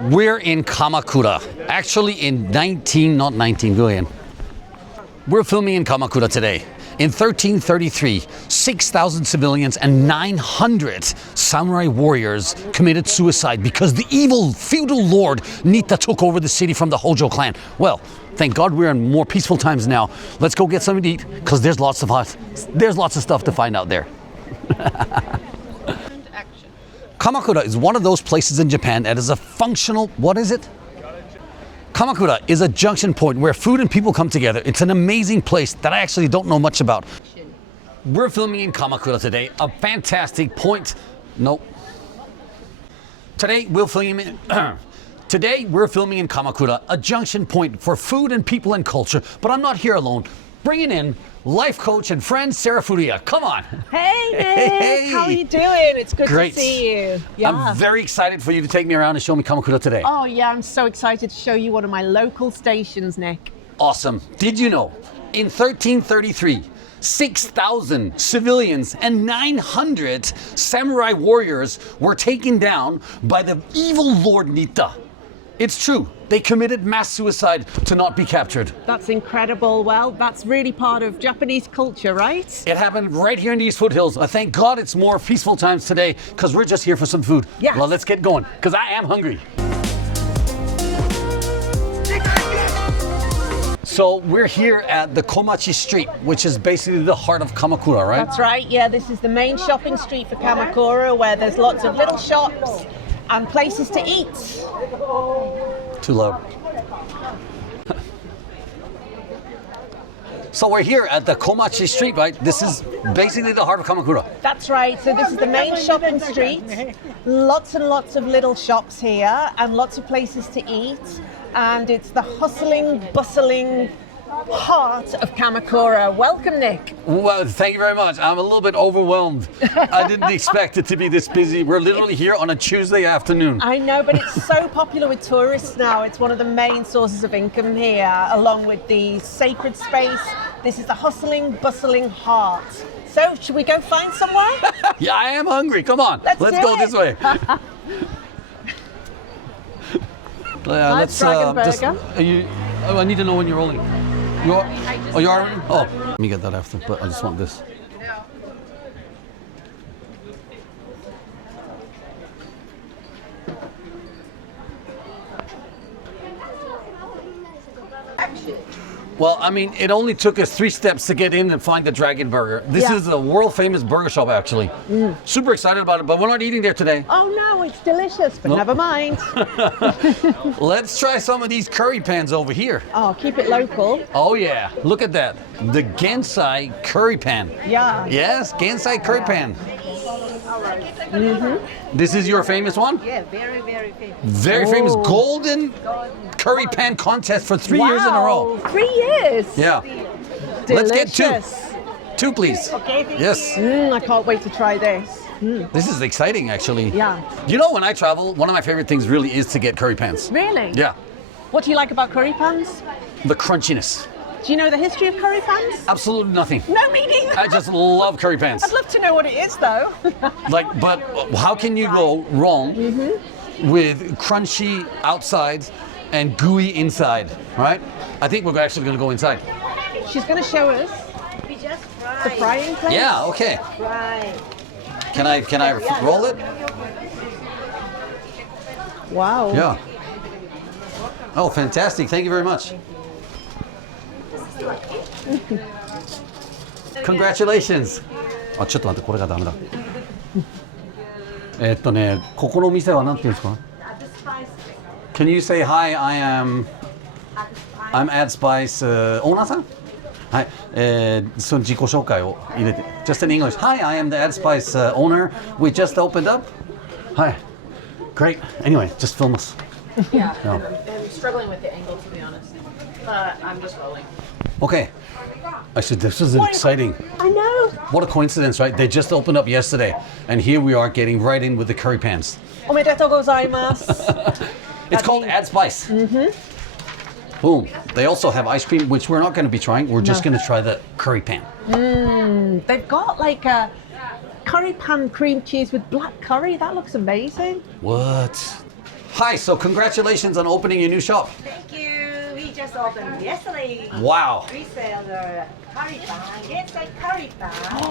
We're in Kamakura. Actually in not 19, go ahead. We're filming in Kamakura today. In 1333, 6,000 civilians and 900 samurai warriors committed suicide because the evil feudal lord Nita took over the city from the Hojo clan. Well, thank God we're in more peaceful times now. Let's go get something to eat because there's lots of stuff to find out there. Kamakura is one of those places in Japan that is a functional, what is it? Kamakura is a junction point where food and people come together. It's an amazing place that I actually don't know much about. We're filming in Kamakura today, a fantastic point. Nope. Today we're filming in Kamakura, a junction point for food and people and culture. But I'm not here alone. Bringing in life coach and friend Sarah Furuya. Come on. Hey, Nick. Hey. How are you doing? It's good Great. to see you. Yeah. I'm very excited for you to take me around and show me Kamakura today. Oh, yeah. I'm so excited to show you one of my local stations, Nick. Awesome. Did you know, in 1333, 6,000 civilians and 900 samurai warriors were taken down by the evil Lord Nita. It's true. They committed mass suicide to not be captured. That's incredible. Well, that's really part of Japanese culture, right? It happened right here in these foothills. Thank God it's more peaceful times today because we're just here for some food. Yes. Well, let's get going because I am hungry. So we're here at the Komachi Street, which is basically the heart of Kamakura, right? That's right. Yeah, this is the main shopping street for Kamakura where there's lots of little shops and places to eat. Too loud. So we're here at the Komachi Street, right? This is basically the heart of Kamakura. That's right. So this is the main shopping street. Lots and lots of little shops here and lots of places to eat. And it's the hustling, bustling heart of Kamakura. Welcome, Nick. Well, thank you very much. I'm a little bit overwhelmed. I didn't expect it to be this busy. We're literally here on a Tuesday afternoon. I know, but it's so popular with tourists now. It's one of the main sources of income here, along with the sacred space. This is the hustling, bustling heart. So, should we go find somewhere? Yeah, I am hungry. Come on. Let's go this way. Let's Dragon Burger. I need to know when you're rolling. You are rolling? Oh, let me get that after, but I just want this. Well, I mean, it only took us 3 steps to get in and find the Dragon Burger. This is a world famous burger shop, actually. Super excited about it, but we're not eating there today. Oh no, it's delicious, but never mind. Let's try some of these curry pans over here. Oh, keep it local. Oh yeah, look at that. The Gensai curry pan. Yeah. Yes, Gensai curry pan. This is your famous one? Yeah, very, very famous. Very famous golden curry pan contest for 3 years in a row. 3 years. Yeah. Let's get 2, please. Okay, thank Yes. I can't wait to try this. This is exciting, actually. Yeah. You know, when I travel, one of my favorite things really is to get curry pans. Really? Yeah. What do you like about curry pans? The crunchiness. Do you know the history of curry pans? Absolutely nothing. No, me neither. I just love curry pans. I'd love to know what it is, though. But how can you go wrong with crunchy outside and gooey inside, right? I think we're actually going to go inside. She's going to show us We just fry. the frying pan. Yeah, okay. Fry. Can I roll it? Wow. Yeah. Oh, fantastic. Thank you very much. Congratulations. あ、ちょっと待って、これがダメだ。ここの店は何て言うんですか? Can you say hi? I'm Ad Spice オーナーさん? はい。その自己紹介を入れて。Just in English. Hi, I am the Ad Spice owner. We just opened up. Hi. Great. Anyway, just film us. Yeah, I'm struggling with the angle, to be honest. But I'm just rolling. Okay. Actually, this is exciting. I know. What a coincidence, right? They just opened up yesterday, and here we are getting right in with the curry pans. Omedetou gozaimasu. It's called Ad Spice. Boom. They also have ice cream, which we're not going to be trying. We're just going to try the curry pan. They've got like a curry pan cream cheese with black curry. That looks amazing. What? Hi, so congratulations on opening your new shop. Thank you. We just opened yesterday. Wow. We sell the curry pan, inside curry pan.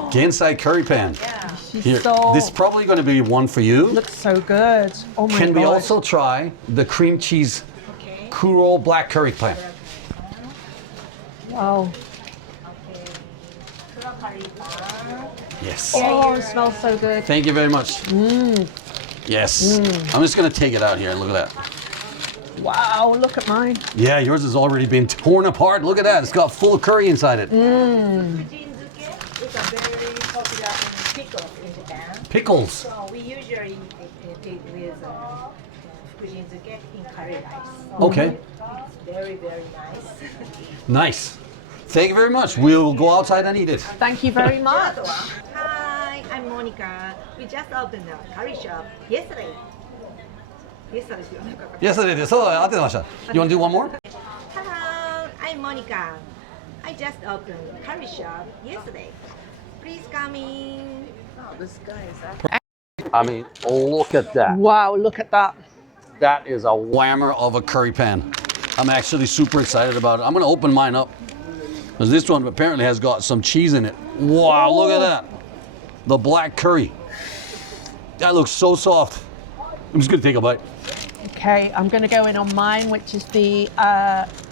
Gensai curry pan. Yeah. She's Here, so this is probably going to be one for you. looks so good. Oh my Can we gosh. also try the cream cheese Okay. kuro black curry pan? Wow. Okay. Kuro curry pan. Yes. Oh, it smells so good. Thank you very much. Yes. I'm just going to take it out here. Look at that. Wow, look at mine. Yeah, yours has already been torn apart. Look at that. It's got full curry inside it. Fujinzuke is a very popular pickle in Japan. Pickles. So we usually eat it with fujinzuke in curry rice. Okay. It's very, very nice. Nice. Thank you very much. We'll go outside and eat it. Thank you very much. Hi, I'm Monica. We just opened a curry shop yesterday. Yesterday. Yes, it is. So, you want to do one more? Hello, I'm Monica. I just opened a curry shop yesterday. Please come in. Oh, this guy is I mean, look at that. Wow, look at that. That is a whammer of a curry pan. I'm actually super excited about it. I'm going to open mine up. Because this one apparently has got some cheese in it. Wow, look at that. The black curry. That looks so soft. I'm just going to take a bite. Okay, I'm going to go in on mine, which is the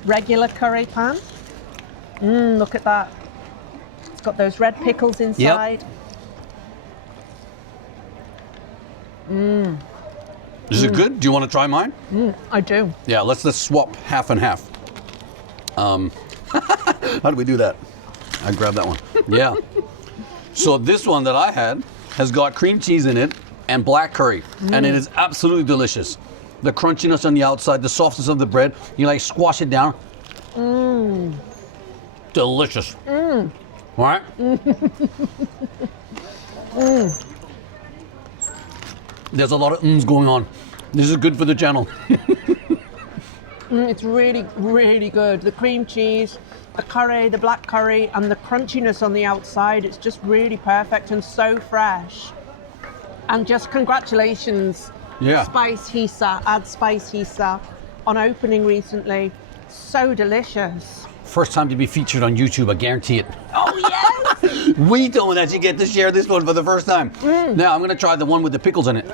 regular curry pan. Look at that. It's got those red pickles inside. Is it good? Do you want to try mine? I do. Yeah, let's swap half and half. How do we do that? I grabbed that one. Yeah. So this one that I had has got cream cheese in it and black curry, and it is absolutely delicious. The crunchiness on the outside, the softness of the bread. You like squash it down. Delicious. All right. There's a lot of ums going on. This is good for the channel. It's really, really good. The cream cheese, the curry, the black curry, and the crunchiness on the outside. It's just really perfect and so fresh. And just congratulations, Yeah. Spice Hisa, Add Spice Hisa, on opening recently. So delicious. First time to be featured on YouTube, I guarantee it. Oh yes! We don't actually get to share this one for the first time. Now I'm gonna try the one with the pickles in it.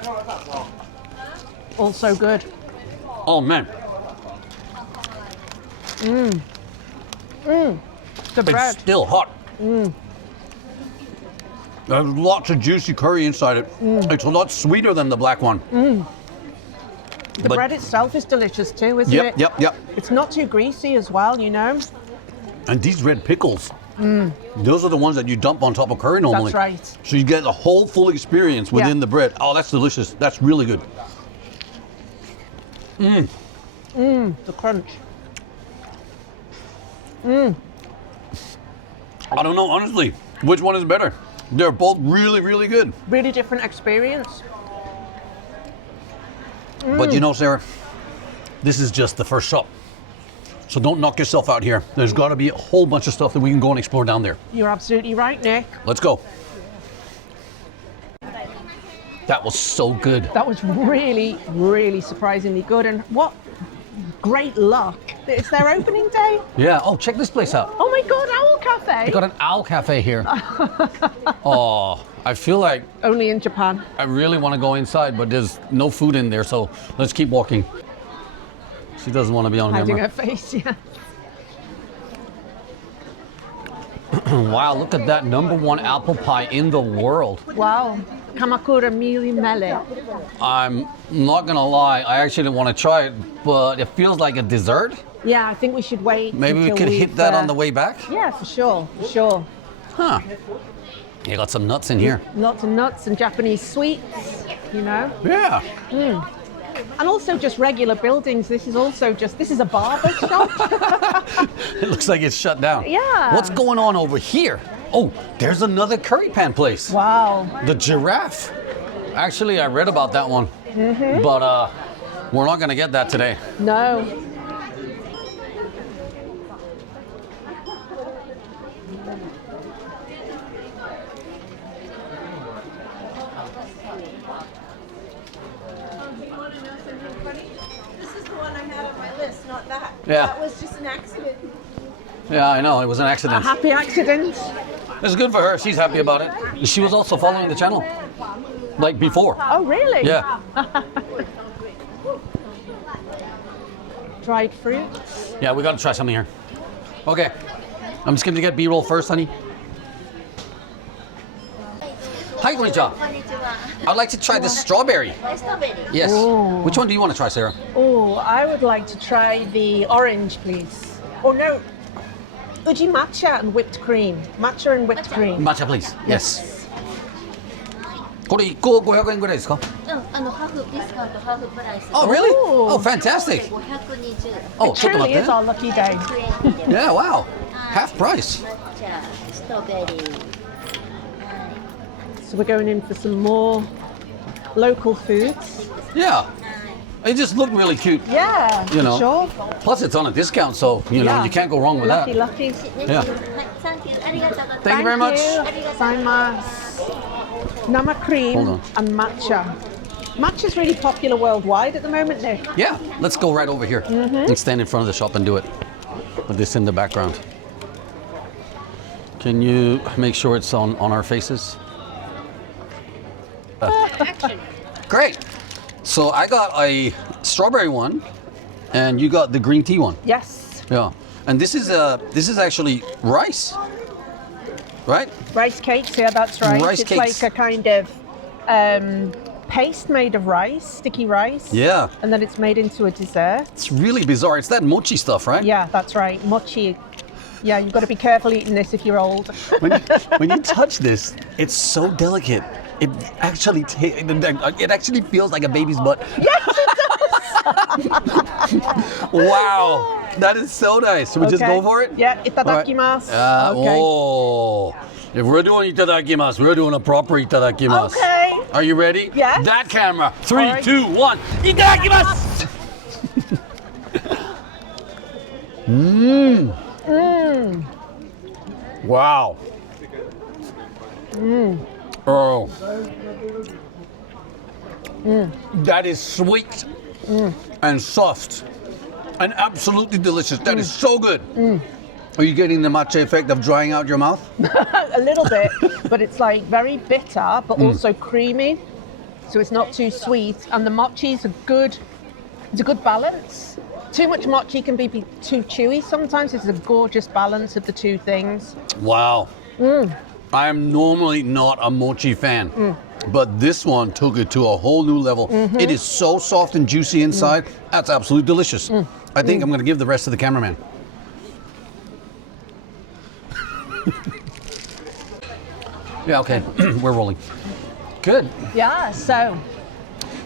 Also good. Oh man, The it's bread. still hot. There's lots of juicy curry inside it. It's a lot sweeter than the black one. The bread itself is delicious too, isn't Yep, it? yep, yep. It's not too greasy as well, you know. And these red pickles, those are the ones that you dump on top of curry normally. That's right. So you get the whole full experience within Yeah. the bread. Oh, that's delicious. That's really good. The crunch. I don't know, honestly, which one is better. They're both really, really good. Really different experience. But you know, Sarah, this is just the first shop. So don't knock yourself out here. There's got to be a whole bunch of stuff that we can go and explore down there. You're absolutely right, Nick. Let's go. That was so good. That was really, really surprisingly good. And what great luck. It's their opening day. Yeah. Oh, check this place out. Oh my God, Owl Cafe. They got an owl cafe here. Oh, I feel like Only in Japan. I really want to go inside, but there's no food in there, so let's keep walking. She doesn't want to be on Hiding camera. her face, yeah. Wow, look at that #1 apple pie in the world. Wow. Kamakura Mili Mele. I'm not gonna lie, I actually want to try it, but it feels like a dessert. Yeah, I think we should wait. Maybe we until could hit we've, that on the way back. Yeah, for sure, for sure. Huh. You got some nuts in here. Lots of nuts and Japanese sweets, you know. Yeah. And also just regular buildings. This is a barber shop. It looks like it's shut down. Yeah. What's going on over here? Oh, there's another curry pan place. Wow. The Giraffe. Actually, I read about that one. But we're not gonna get that today. No. Yeah. That was just an accident. Yeah, I know. It was an A accident. happy accident. It's good for her. She's happy about it. She was also following the channel. Like before. Oh, really? Yeah. Dried fruits. Yeah, we gotta try something here. Okay. I'm just gonna get B-roll first, honey. Hi, konnichiwa. I'd like to try this strawberry. Strawberry. Yes. Ooh. Which one do you want to try, Sarah? Oh, I would like to try the orange, please. Oh no, uji matcha and whipped cream. Matcha and whipped cream. Matcha, please. Yes. これ1個500円ぐらいですか? ハーフディスカウント、ハーフプライス。 Oh, really? Ooh. Oh, fantastic. 520。 Oh, It ちょっと待 truly って is our lucky day. 120で。 Yeah, wow. Half price. 抹茶、ストロベリー。はい。 So we're going in for some more local foods. Yeah. It just looked really cute. Yeah, You know. sure. Plus, it's on a discount, so, you know, Yeah. you can't go wrong with Lucky, that. lucky. Yeah. はい、サンキュー。ありがとうございます。 Thank you very much. Gozaimasu. Nama Hold cream on. and matcha. Matcha's really popular worldwide at the moment, Nick. Yeah, let's go right over here and stand in front of the shop and do it. With this in the background. Can you make sure it's on our faces? Action. Great. So I got a strawberry one, and you got the green tea one. Yes. Yeah, and this is actually rice, right? Rice cakes, yeah, that's right. Rice it's cakes. like a kind of paste made of rice, sticky rice. Yeah, And then it's made into a dessert. it's really bizarre. It's that mochi stuff, right? Yeah, that's right. Mochi. Yeah, you've got to be careful eating this if you're old. When you touch this, it's so delicate. It actually it actually feels like a baby's butt. Yes, it does. Wow, that is so nice. Should we just Okay. go for it? Yeah, itadakimasu. Okay. Oh, if we're doing itadakimasu, we're doing a proper itadakimasu. Okay. Are you ready? Yes. That camera. 3, All right. 2, 1. Itadakimasu. Wow. Oh. That is sweet and soft and absolutely delicious. That is so good. Are you getting the matcha effect of drying out your mouth? A little bit, but it's like very bitter, but also creamy. So it's not too sweet. And the mochi is it's a good balance. Too much mochi can be too chewy sometimes. It's a gorgeous balance of the two things. Wow. I am normally not a mochi fan, but this one took it to a whole new level. It is so soft and juicy inside. That's absolutely delicious. I think I'm going to give the rest to the cameraman. Yeah, okay. We're rolling. Good. Yeah, so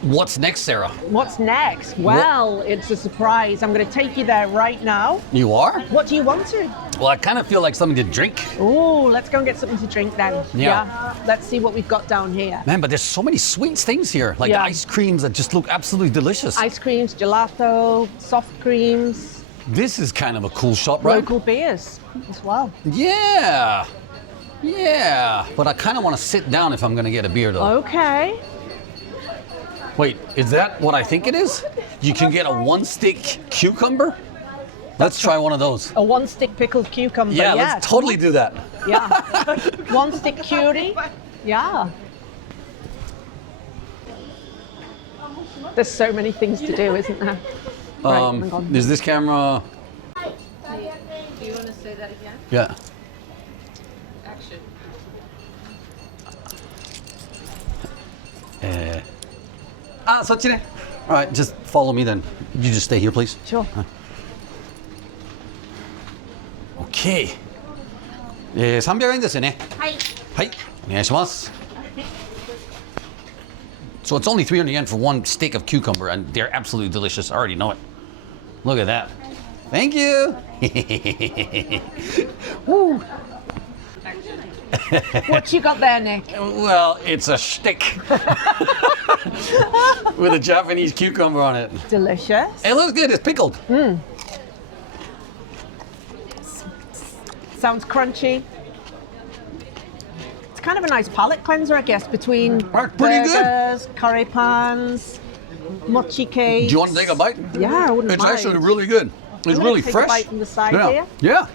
What's next, Sarah? what's next? Well, it's a surprise. I'm going to take you there right now. You are? What do you want to? Well, I kind of feel like something to drink. Oh, let's go and get something to drink then. Yeah. Let's see what we've got down here. Man, but there's so many sweet things here. Like Yeah. ice creams that just look absolutely delicious. Ice creams, gelato, soft creams, This is kind of a cool shop, right? local beers as well. Yeah. Yeah. But I kind of want to sit down if I'm going to get a beer, though. Okay. Wait, is that what I think it is? You can get a one-stick cucumber? Let's try one of those. A one-stick pickled cucumber. Yeah, let's totally do that. Yeah. One-stick curry. Yeah. There's so many things to do, isn't there? Right, hang on. Is this camera? Do you want to say that again? Yeah. Action. So today. All right, just follow me then. You just stay here, please. Sure. Okay. 300円ですよね。はい。はい、お願いします。So it's only 300 yen for one stick of cucumber, and they're absolutely delicious. I already know it. Look at that. Thank you. Woo. What you got there, Nick? Well, it's a shtick with a Japanese cucumber on it. Delicious. It looks good. It's pickled. Sounds crunchy. It's kind of a nice palate cleanser, I guess, between Right, pretty good. burgers, curry pans, mochi cakes. Do you want to take a bite? Yeah, I wouldn't It's mind. actually really good. It's really take fresh. A bite from the side yeah. here. Yeah.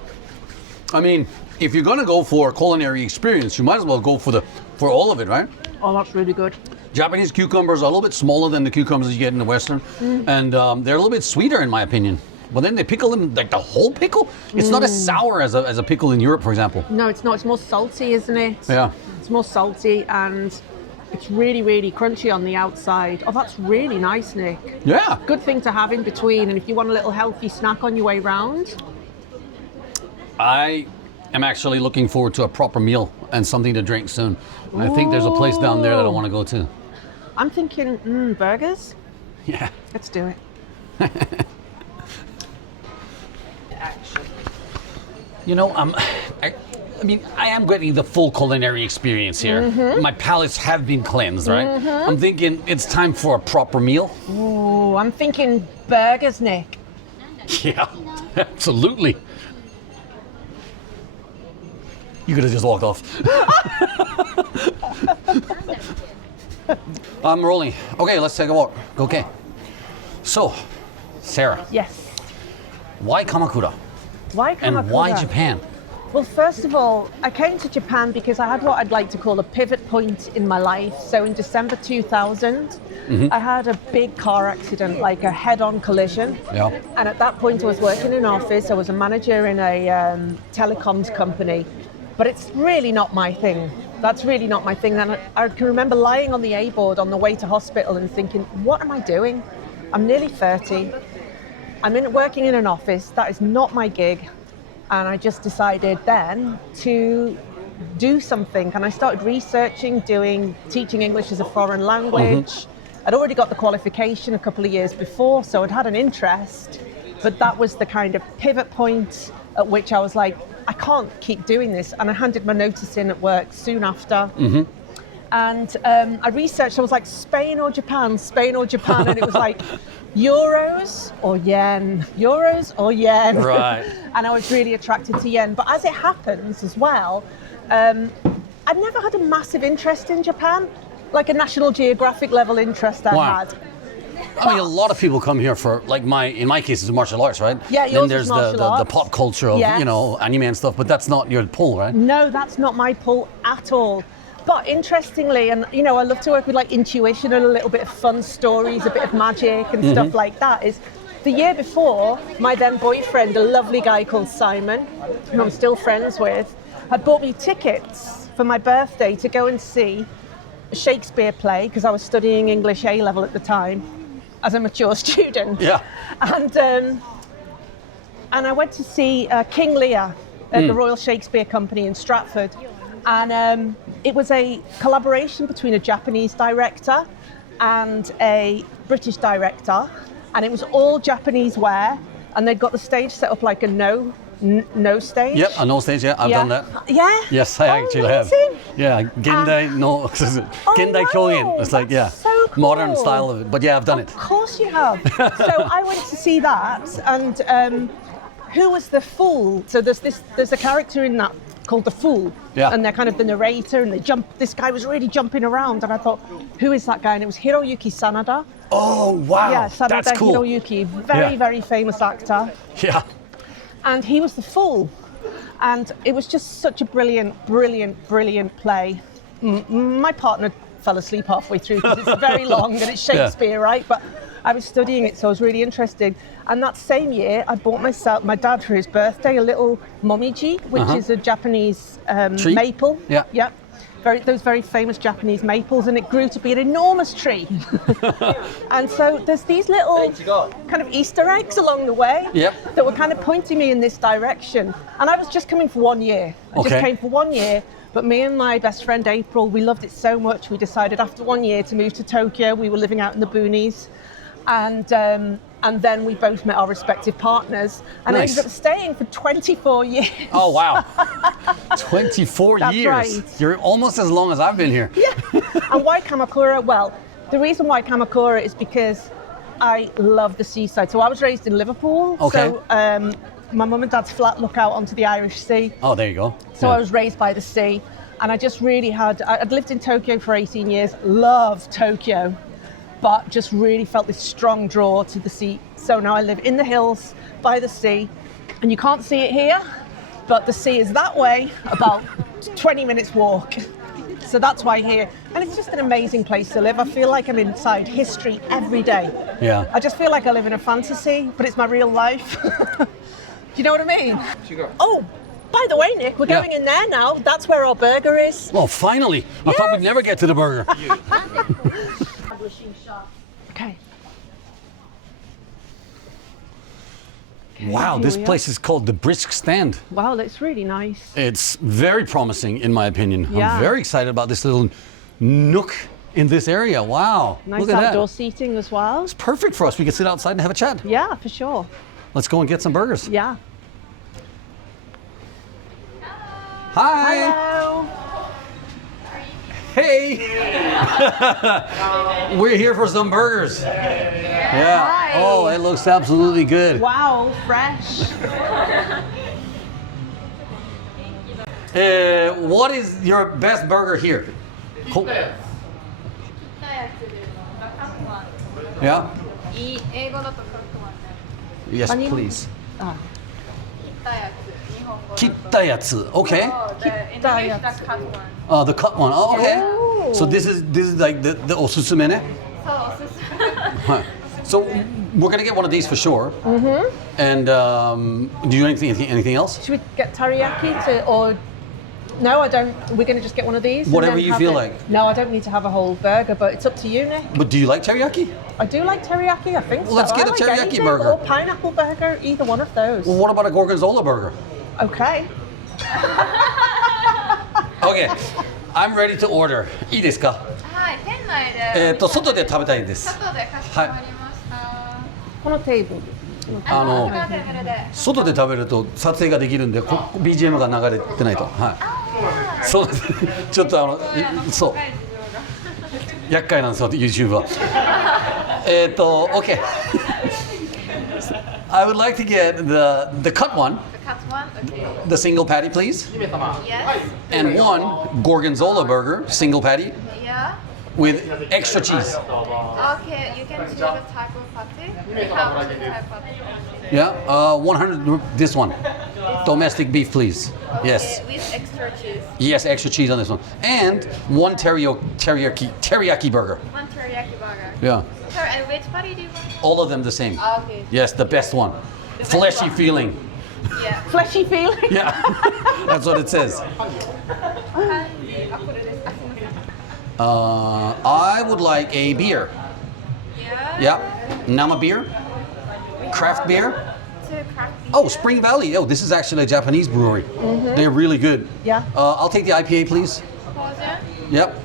I mean, if you're gonna go for a culinary experience, you might as well go for all of it, right? Oh, that's really good. Japanese cucumbers are a little bit smaller than the cucumbers you get in the Western, and they're a little bit sweeter in my opinion. But then they pickle them like the whole pickle. It's not as sour as a pickle in Europe, for example. No, it's not. It's more salty, isn't it? Yeah. It's more salty and it's really, really crunchy on the outside. Oh, that's really nice, Nick. Yeah. Good thing to have in between, and if you want a little healthy snack on your way round. I am actually looking forward to a proper meal and something to drink soon. And I think there's a place down there that I want to go to. I'm thinking, burgers? Yeah. Let's do it. You know, I mean, I am getting the full culinary experience here. My palates have been cleansed, right? I'm thinking it's time for a proper meal. Oh, I'm thinking burgers, Nick. Yeah, absolutely. You could have just walked off. I'm rolling. Okay, let's take a walk. Okay. So, Sarah, Yes. why Kamakura? Why Kamakura? And why Japan? Well, first of all, I came to Japan because I had what I'd like to call a pivot point in my life. So in December 2000, I had a big car accident, like a head-on collision. Yeah. And at that point, I was working in an office. I was a manager in a telecoms company. But it's really not my thing. That's really not my thing. And I can remember lying on the A-board on the way to hospital and thinking, what am I doing? I'm nearly 30. I'm working in an office. That is not my gig. And I just decided then to do something. And I started researching, teaching English as a foreign language. I'd already got the qualification a couple of years before, so I'd had an interest. But that was the kind of pivot point at which I was like, I can't keep doing this. And I handed my notice in at work soon after. And I researched, I was like, Spain or Japan? And it was like, euros or yen? Right. And I was really attracted to yen. But as it happens as well, I'd never had a massive interest in Japan, like a National Geographic level interest I Wow. had. I mean, a lot of people come here for, like in my case, it's martial arts, right? Yeah, Then yours there's is martial the arts. pop culture of, Yes. anime and stuff, but that's not your pull, right? No, that's not my pull at all. But interestingly, and I love to work with like intuition and a little bit of fun stories, a bit of magic and stuff like that, is the year before, my then boyfriend, a lovely guy called Simon, who I'm still friends with, had bought me tickets for my birthday to go and see a Shakespeare play, because I was studying English A-level at the time as a mature student. Yeah. And I went to see King Lear at the Royal Shakespeare Company in Stratford. And it was a collaboration between a Japanese director and a British director. And it was all Japanese wear. And they'd got the stage set up like a no stage. Yep, a no stage, yeah, I've done that. Yeah? Yes, I actually have. amazing. Yeah, Gendai, Gendai Kyogen. It's like, yeah, so cool. modern style of it. But yeah, I've done it. Of course you have. So I went to see that, and who was the fool? So there's a character in that called the Fool, Yeah. and they're kind of the narrator, and this guy was really jumping around, and I thought, who is that guy? And it was Hiroyuki Sanada. Oh, wow, Yeah, Sanada that's cool. Hiroyuki, very, Yeah. very famous actor. Yeah. And he was the Fool. And it was just such a brilliant, brilliant, brilliant play. My partner fell asleep halfway through because it's very long and it's Shakespeare, right? But I was studying it, so I was really interested. And that same year, I bought my dad for his birthday, a little momiji, which is a Japanese Tree? maple. Yeah. Yeah. Those very famous Japanese maples, and it grew to be an enormous tree. And so there's these little kind of Easter eggs along the way Yep. that were kind of pointing me in this direction. And I was just coming for 1 year. I just came for 1 year, but me and my best friend April, we loved it so much, we decided after 1 year to move to Tokyo. We were living out in the boonies. And then we both met our respective partners, and I Nice. ended up staying for 24 years. Oh, wow. 24 That's years. right. You're almost as long as I've been here. Yeah. And why Kamakura? Well, the reason why Kamakura is because I love the seaside. So I was raised in Liverpool. Okay. So my mum and dad's flat look out onto the Irish Sea. Oh, there you go. So I was raised by the sea. And I just really I'd lived in Tokyo for 18 years, loved Tokyo. but just really felt this strong draw to the sea. So now I live in the hills by the sea, and you can't see it here, but the sea is that way, about 20 minutes walk. So that's why here, and it's just an amazing place to live. I feel like I'm inside history every day. Yeah. I just feel like I live in a fantasy, but it's my real life. Do you know what I mean? Oh, by the way, Nick, we're going in there now. That's where our burger is. Well, finally. I thought we'd never get to the burger. Okay. Wow, this place is called the Brisk Stand. Wow, that's really nice. It's very promising, in my opinion. Yeah. I'm very excited about this little nook in this area. Wow. Nice Look at outdoor that. seating as well. It's perfect for us. We can sit outside and have a chat. Yeah, for sure. Let's go and get some burgers. Yeah. Hi. Hello. Hey. We're here for some burgers. Yeah. Hi. Oh, it looks absolutely good. Wow, fresh. What is your best burger here? Cool. Yeah. Yes, please. Kitta okay. The cut one. Oh, okay. Oh. So this is like the osusume ne? So we're gonna get one of these for sure. Mm-hmm. And do you anything else? Should we get teriyaki or? No, I don't. We're going to just get one of these. and Whatever then you have feel it. like. No, I don't need to have a whole burger, but it's up to you, Nick. But do you like teriyaki? I do like teriyaki. I think so. Let's get I a like teriyaki anything, burger. or pineapple burger. Either one of those. Well, what about a gorgonzola burger? Okay. Okay, I'm ready to order. いいですか？はい、店内で外で食べたいんです。外でかしこまりました。このテーブル。あのこのテーブルで。外で食べると撮影ができるんで、BGM が流れてないと。はい。そうです。ちょっとそう。厄介なんですよ YouTube は。OK。I would like to get the cut one. The cut one, okay. The single patty, please. Yes. And one gorgonzola burger, single patty, Yeah. with extra cheese. Okay, you can choose the type of patty. We have two type of patty. Yeah, 100, this one. Domestic beef, please. Yes. Okay, with extra cheese. Yes, extra cheese on this one. And one teriyaki burger. One teriyaki burger. Yeah. Sorry, and which patty do you want? All of them the same. Okay. Yes, the best one. best Fleshy one. feeling. Yeah. Fleshy feeling. Yeah, that's what it says. I would like a beer. Yeah. Yeah, Nama beer, craft beer. Two craft beer. Oh, Spring Valley. Oh, this is actually a Japanese brewery. They're really good. Yeah. I'll take the IPA, please. Frozen. Yep.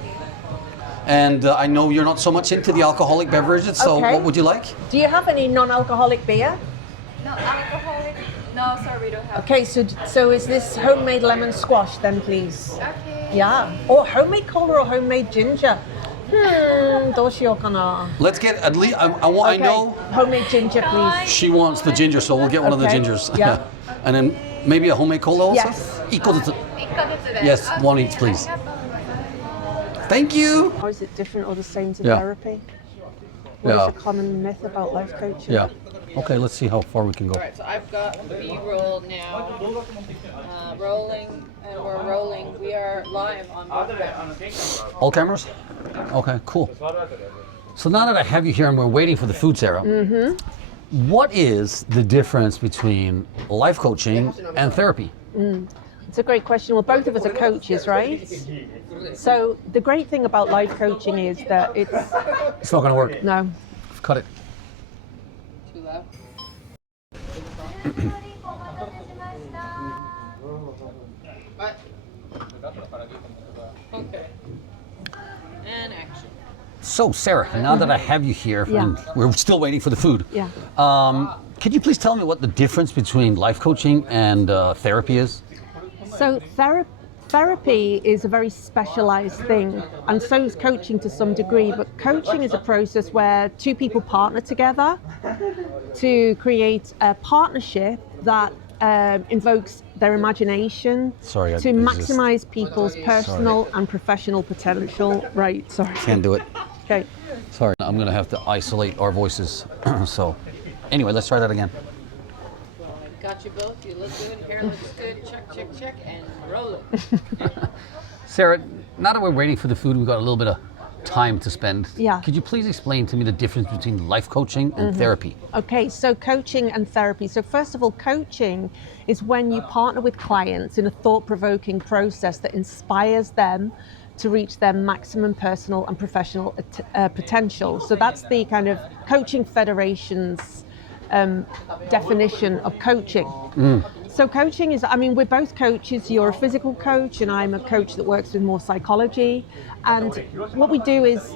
And I know you're not so much into the alcoholic beverages, so Okay. what would you like? Do you have any non-alcoholic beer? No alcoholic. No, sorry, we don't have. Okay, so is this homemade lemon squash then, please? Okay. Yeah. Or homemade cola or homemade ginger. どうしようかな. Let's get at least. I know Homemade ginger, please. she wants the ginger, so we'll get one of the Okay. gingers. Yeah. And then maybe a homemade cola also. Yes. 1個ずつ. 1ヶ月で。 Yes, one each, please. Thank you. Or is it different or the same to Yeah. therapy? What Yeah. is a common myth about life coaching? Yeah. Okay, let's see how far we can go. Alright, so I've got B-roll now, rolling, and we're rolling. We are live on both cameras. All cameras? Okay, cool. So now that I have you here and we're waiting for the food, Sarah, what is the difference between life coaching and therapy? It's a great question. Well, both of us are coaches, right? So the great thing about life coaching is that it's It's not going to work. no. Cut it. Too loud. Okay. And action. So, Sarah, now that I have you here, Yeah. and we're still waiting for the food. Yeah. Could you please tell me what the difference between life coaching and therapy is? So therapy is a very specialized thing, and so is coaching to some degree. But coaching is a process where two people partner together to create a partnership that invokes their imagination Sorry, to maximize people's personal and professional potential. Right, sorry. Can't do it. Okay. Sorry, I'm gonna have to isolate our voices. So, anyway, let's try that again. Got you both. You look good. Hair looks good. Check, check, check, and roll it. Sarah, now that we're waiting for the food, we've got a little bit of time to spend. Yeah. Could you please explain to me the difference between life coaching and therapy? Okay, so coaching and therapy. So first of all, coaching is when you partner with clients in a thought-provoking process that inspires them to reach their maximum personal and professional potential. So that's the kind of Coaching Federation's definition of coaching. So coaching is, I mean, we're both coaches. You're a physical coach and I'm a coach that works with more psychology. And what we do is,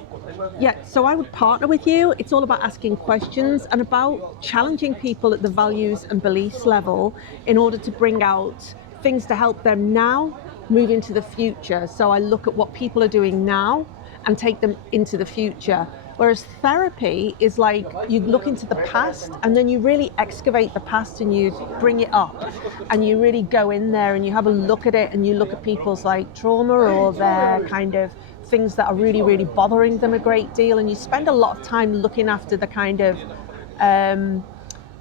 so I would partner with you. It's all about asking questions and about challenging people at the values and beliefs level in order to bring out things to help them now move into the future. So I look at what people are doing now and take them into the future. Whereas therapy is like you look into the past and then you really excavate the past and you bring it up and you really go in there and you have a look at it and you look at people's like trauma or their kind of things that are really, really bothering them a great deal, and you spend a lot of time looking after the kind of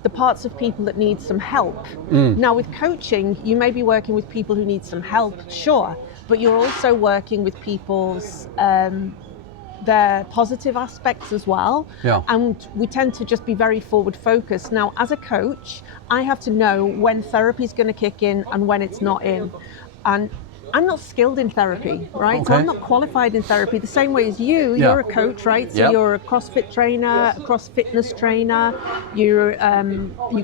the parts of people that need some help. Now with coaching, you may be working with people who need some help, sure, but you're also working with people's their positive aspects as well. Yeah. And we tend to just be very forward focused. Now, as a coach, I have to know when therapy is going to kick in and when it's not in. And I'm not skilled in therapy, right? So Okay. I'm not qualified in therapy the same way as you. Yeah. You're a coach, right? So Yep. you're a CrossFit trainer, a cross fitness trainer. You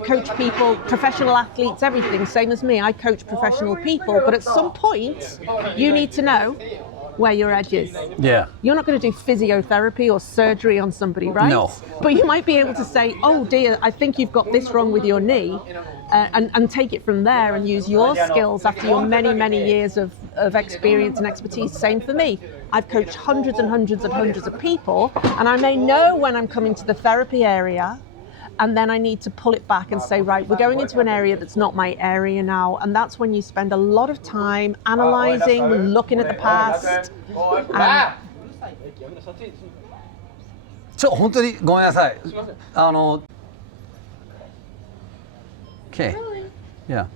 coach people, professional athletes, everything. Same as me. I coach professional people. But at some point, you need to know where your edge is. Yeah. You're not going to do physiotherapy or surgery on somebody, right? No. But you might be able to say, oh dear, I think you've got this wrong with your knee, and take it from there and use your skills after your many, many years of experience and expertise. Same for me. I've coached hundreds and hundreds and hundreds of people, and I may know when I'm coming to the therapy area, and then I need to pull it back and say, right, we're going into an area that's not my area now. And that's when you spend a lot of time analysing, looking at the past. 本当にごめんなさい。Okay. Yeah.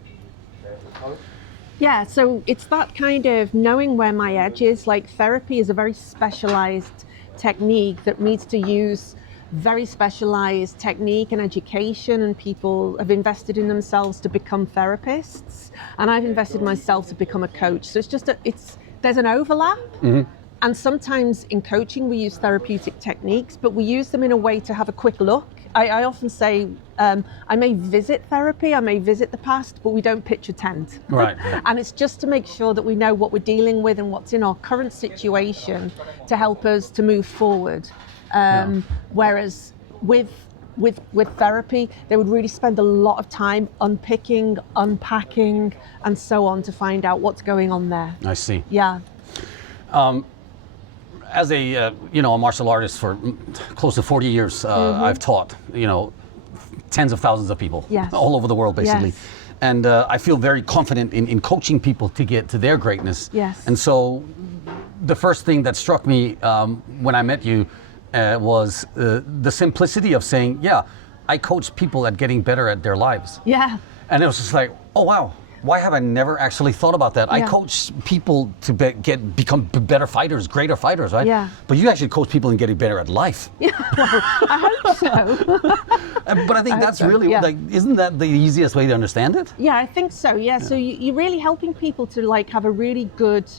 Yeah, so it's that kind of knowing where my edge is. Like therapy is a very specialised technique that needs to use very specialized technique and education, and people have invested in themselves to become therapists, and I've invested myself to become a coach. So it's just there's an overlap. And sometimes in coaching we use therapeutic techniques, but we use them in a way to have a quick look. I often say I may visit therapy, I may visit the past, but we don't pitch a tent. Right. And it's just to make sure that we know what we're dealing with and what's in our current situation to help us to move forward. Whereas with therapy, they would really spend a lot of time unpicking, unpacking, and so on to find out what's going on there. I see. Yeah. As a a martial artist for close to 40 years, I've taught tens of thousands of people all over the world, basically. Yes. And I feel very confident in coaching people to get to their greatness. Yes. And so the first thing that struck me when I met you was the simplicity of saying, yeah, I coach people at getting better at their lives. Yeah. And it was just like, oh, wow. Why have I never actually thought about that? I Yeah. coach people to become better fighters, greater fighters, right? Yeah. But you actually coach people in getting better at life. Yeah, well, I hope so. But I think that's so, really, yeah. like, isn't that the easiest way to understand it? Yeah, I think so. Yeah, so you're really helping people to like have a really good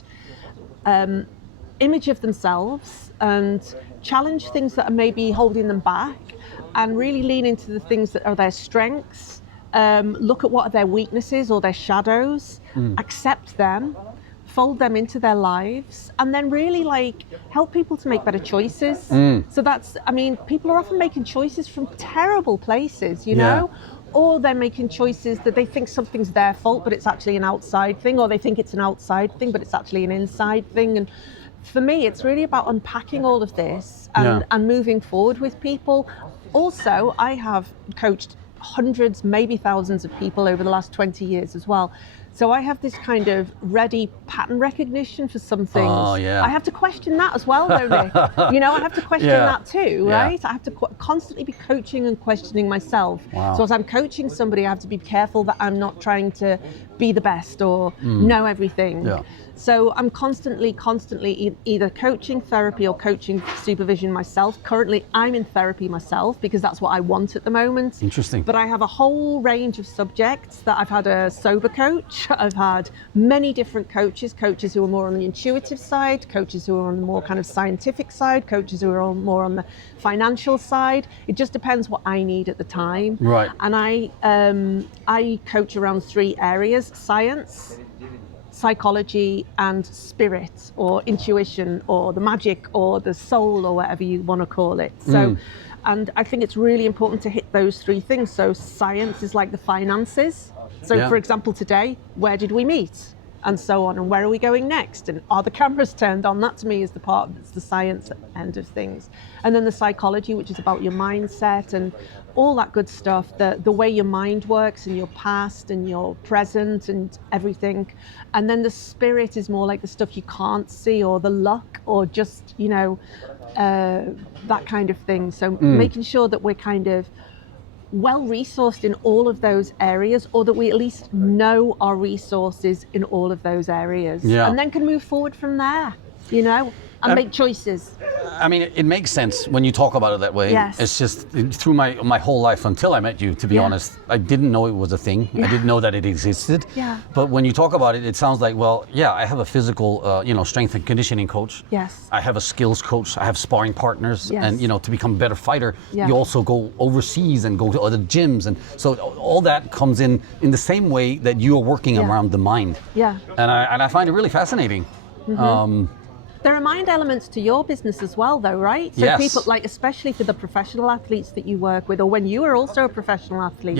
image of themselves and challenge things that are maybe holding them back, and really lean into the things that are their strengths. Look at what are their weaknesses or their shadows, accept them, fold them into their lives, and then really like help people to make better choices. So that's, I mean, people are often making choices from terrible places, you know? Or they're making choices that they think something's their fault, but it's actually an outside thing, or they think it's an outside thing, but it's actually an inside thing. And for me, it's really about unpacking all of this and moving forward with people. Also, I have coached hundreds, maybe thousands of people over the last 20 years as well. So I have this kind of ready pattern recognition for some things. Oh, yeah. I have to question that as well, though, Nick. You know, I have to question that too, right? I have to constantly be coaching and questioning myself. Wow. So as I'm coaching somebody, I have to be careful that I'm not trying to be the best or know everything. Yeah. So I'm constantly either coaching therapy or coaching supervision myself. Currently, I'm in therapy myself because that's what I want at the moment. Interesting. But I have a whole range of subjects that I've had a sober coach. I've had many different coaches who are more on the intuitive side, coaches who are on the more kind of scientific side, coaches who are more on the financial side. It just depends what I need at the time. Right. And I coach around 3 areas: science, psychology, and spirit, or intuition, or the magic, or the soul, or whatever you want to call it. So, and I think it's really important to hit those 3 things. So science is like the finances. So for example, today, where did we meet? And so on, and where are we going next? And are the cameras turned on? That to me is the part that's the science end of things. And then the psychology, which is about your mindset and all that good stuff, the way your mind works and your past and your present and everything. And then the spirit is more like the stuff you can't see, or the luck, or just, you know, that kind of thing. So making sure that we're kind of well resourced in all of those areas, or that we at least know our resources in all of those areas, and then can move forward from there, you know, and make choices. I mean, it makes sense when you talk about it that way. Yes. It's just through my whole life until I met you, to be honest, I didn't know it was a thing. I didn't know that it existed. Yeah. But when you talk about it, it sounds like, well, yeah, I have a physical, strength and conditioning coach. Yes. I have a skills coach. I have sparring partners. Yes. And, to become a better fighter, Yeah. you also go overseas and go to other gyms. And so all that comes in the same way that you are working around the mind. Yeah. And I find it really fascinating. There are mind elements to your business as well, though, right? So Yes. people, like, especially for the professional athletes that you work with, or when you are also a professional athlete,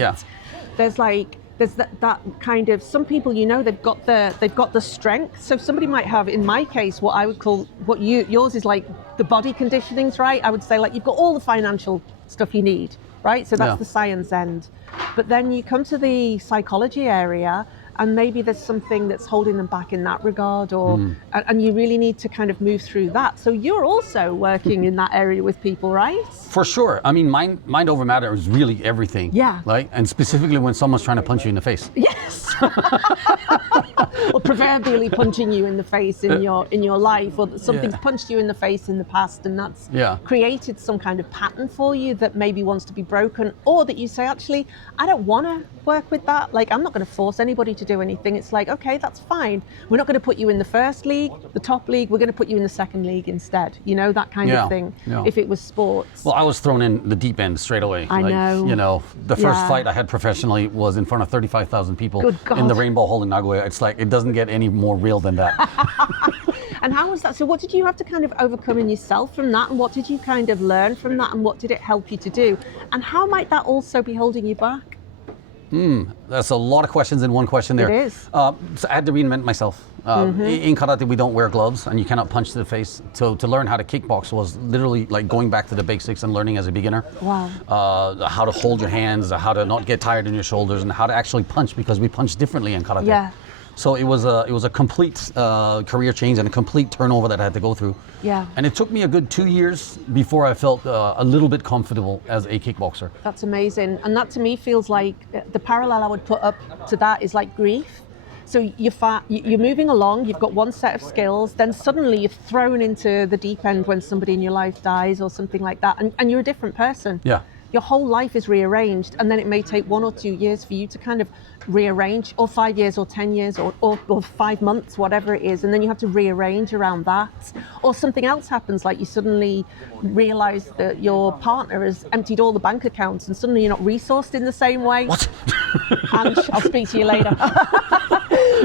there's that kind of, some people, they've got the strength. So somebody might have, in my case, what I would call, yours is like the body conditionings, right? I would say, like, you've got all the financial stuff you need, right? So that's the science end. But then you come to the psychology area, and maybe there's something that's holding them back in that regard, or and you really need to kind of move through that. So you're also working in that area with people, right? For sure. I mean, mind over matter is really everything. Yeah. Right? And specifically when someone's trying to punch you in the face. Yes. Or proverbially punching you in the face in your life, or that something's punched you in the face in the past, and that's created some kind of pattern for you that maybe wants to be broken, or that you say, actually, I don't want to work with that. Like, I'm not going to force anybody to do anything. It's like, okay, that's fine. We're not going to put you in the first league, the top league. We're going to put you in the second league instead. That kind of thing. Yeah. If it was sports. Well, I was thrown in the deep end straight away. I know. The first fight I had professionally was in front of 35,000 people in the Rainbow Hall in Nagoya. It's like, it doesn't get any more real than that. And how was that? So what did you have to kind of overcome in yourself from that? And what did you kind of learn from that? And what did it help you to do? And how might that also be holding you back? That's a lot of questions in one question there. It is. So I had to reinvent myself. In karate, we don't wear gloves, and you cannot punch to the face. So to learn how to kickbox was literally like going back to the basics and learning as a beginner. Wow. How to hold your hands, how to not get tired in your shoulders, and how to actually punch, because we punch differently in karate. Yeah. So it was a complete career change and a complete turnover that I had to go through. Yeah. And it took me a good 2 years before I felt a little bit comfortable as a kickboxer. That's amazing. And that to me feels like the parallel I would put up to that is like grief. So you're moving along, you've got one set of skills, then suddenly you're thrown into the deep end when somebody in your life dies or something like that, and you're a different person. Yeah. Your whole life is rearranged, and then it may take 1 or 2 years for you to kind of rearrange, or 5 years or 10 years or 5 months, whatever it is, and then you have to rearrange around that. Or something else happens, like you suddenly realize that your partner has emptied all the bank accounts, and suddenly you're not resourced in the same way. What? And I'll speak to you later.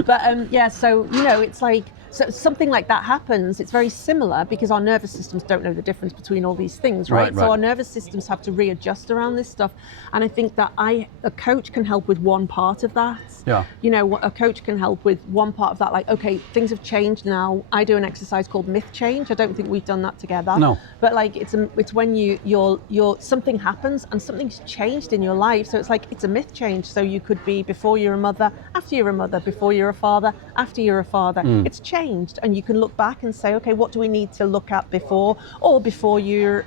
But so it's like So something like that happens, it's very similar because our nervous systems don't know the difference between all these things, right? So our nervous systems have to readjust around this stuff. And I think that a coach can help with one part of that. Yeah. You know, a coach can help with one part of that, like, okay, things have changed now. I do an exercise called myth change. I don't think we've done that together. No. But like, it's when you're something happens and something's changed in your life. So it's like, it's a myth change. So you could be before you're a mother, after you're a mother, before you're a father, after you're a father. It's changed, and you can look back and say, okay, what do we need to look at before, or before you're,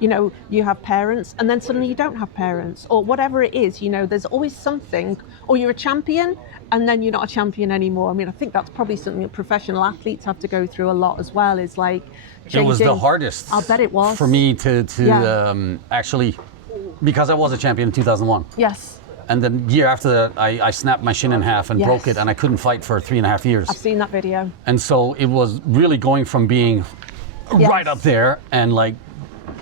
you have parents, and then suddenly you don't have parents, or whatever it is. You know, there's always something, or you're a champion, and then you're not a champion anymore. I mean, I think that's probably something that professional athletes have to go through a lot as well. Is like changing. It was the hardest. I'll bet it was for me to actually, because I was a champion in 2001. Yes. And then year after that, I snapped my shin in half and broke it, and I couldn't fight for 3.5 years. I've seen that video. And so it was really going from being right up there and like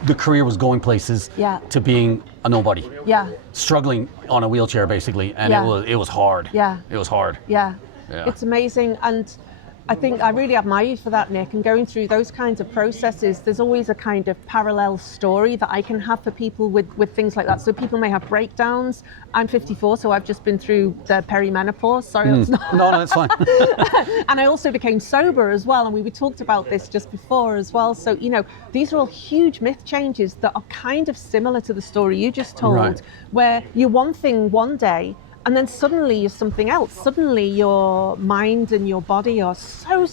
the career was going places to being a nobody. Yeah. Struggling on a wheelchair basically, and it was hard. Yeah. It was hard. Yeah. Yeah. It's amazing, and I think I really admire you for that, Nick, and going through those kinds of processes. There's always a kind of parallel story that I can have for people with things like that. So people may have breakdowns. I'm 54, so I've just been through the perimenopause. Sorry, that's not... No, that's fine. And I also became sober as well, and we talked about this just before as well. So, you know, these are all huge myth changes that are kind of similar to the story you just told, where you're one thing one day, and then suddenly you're something else. Suddenly your mind and your body are so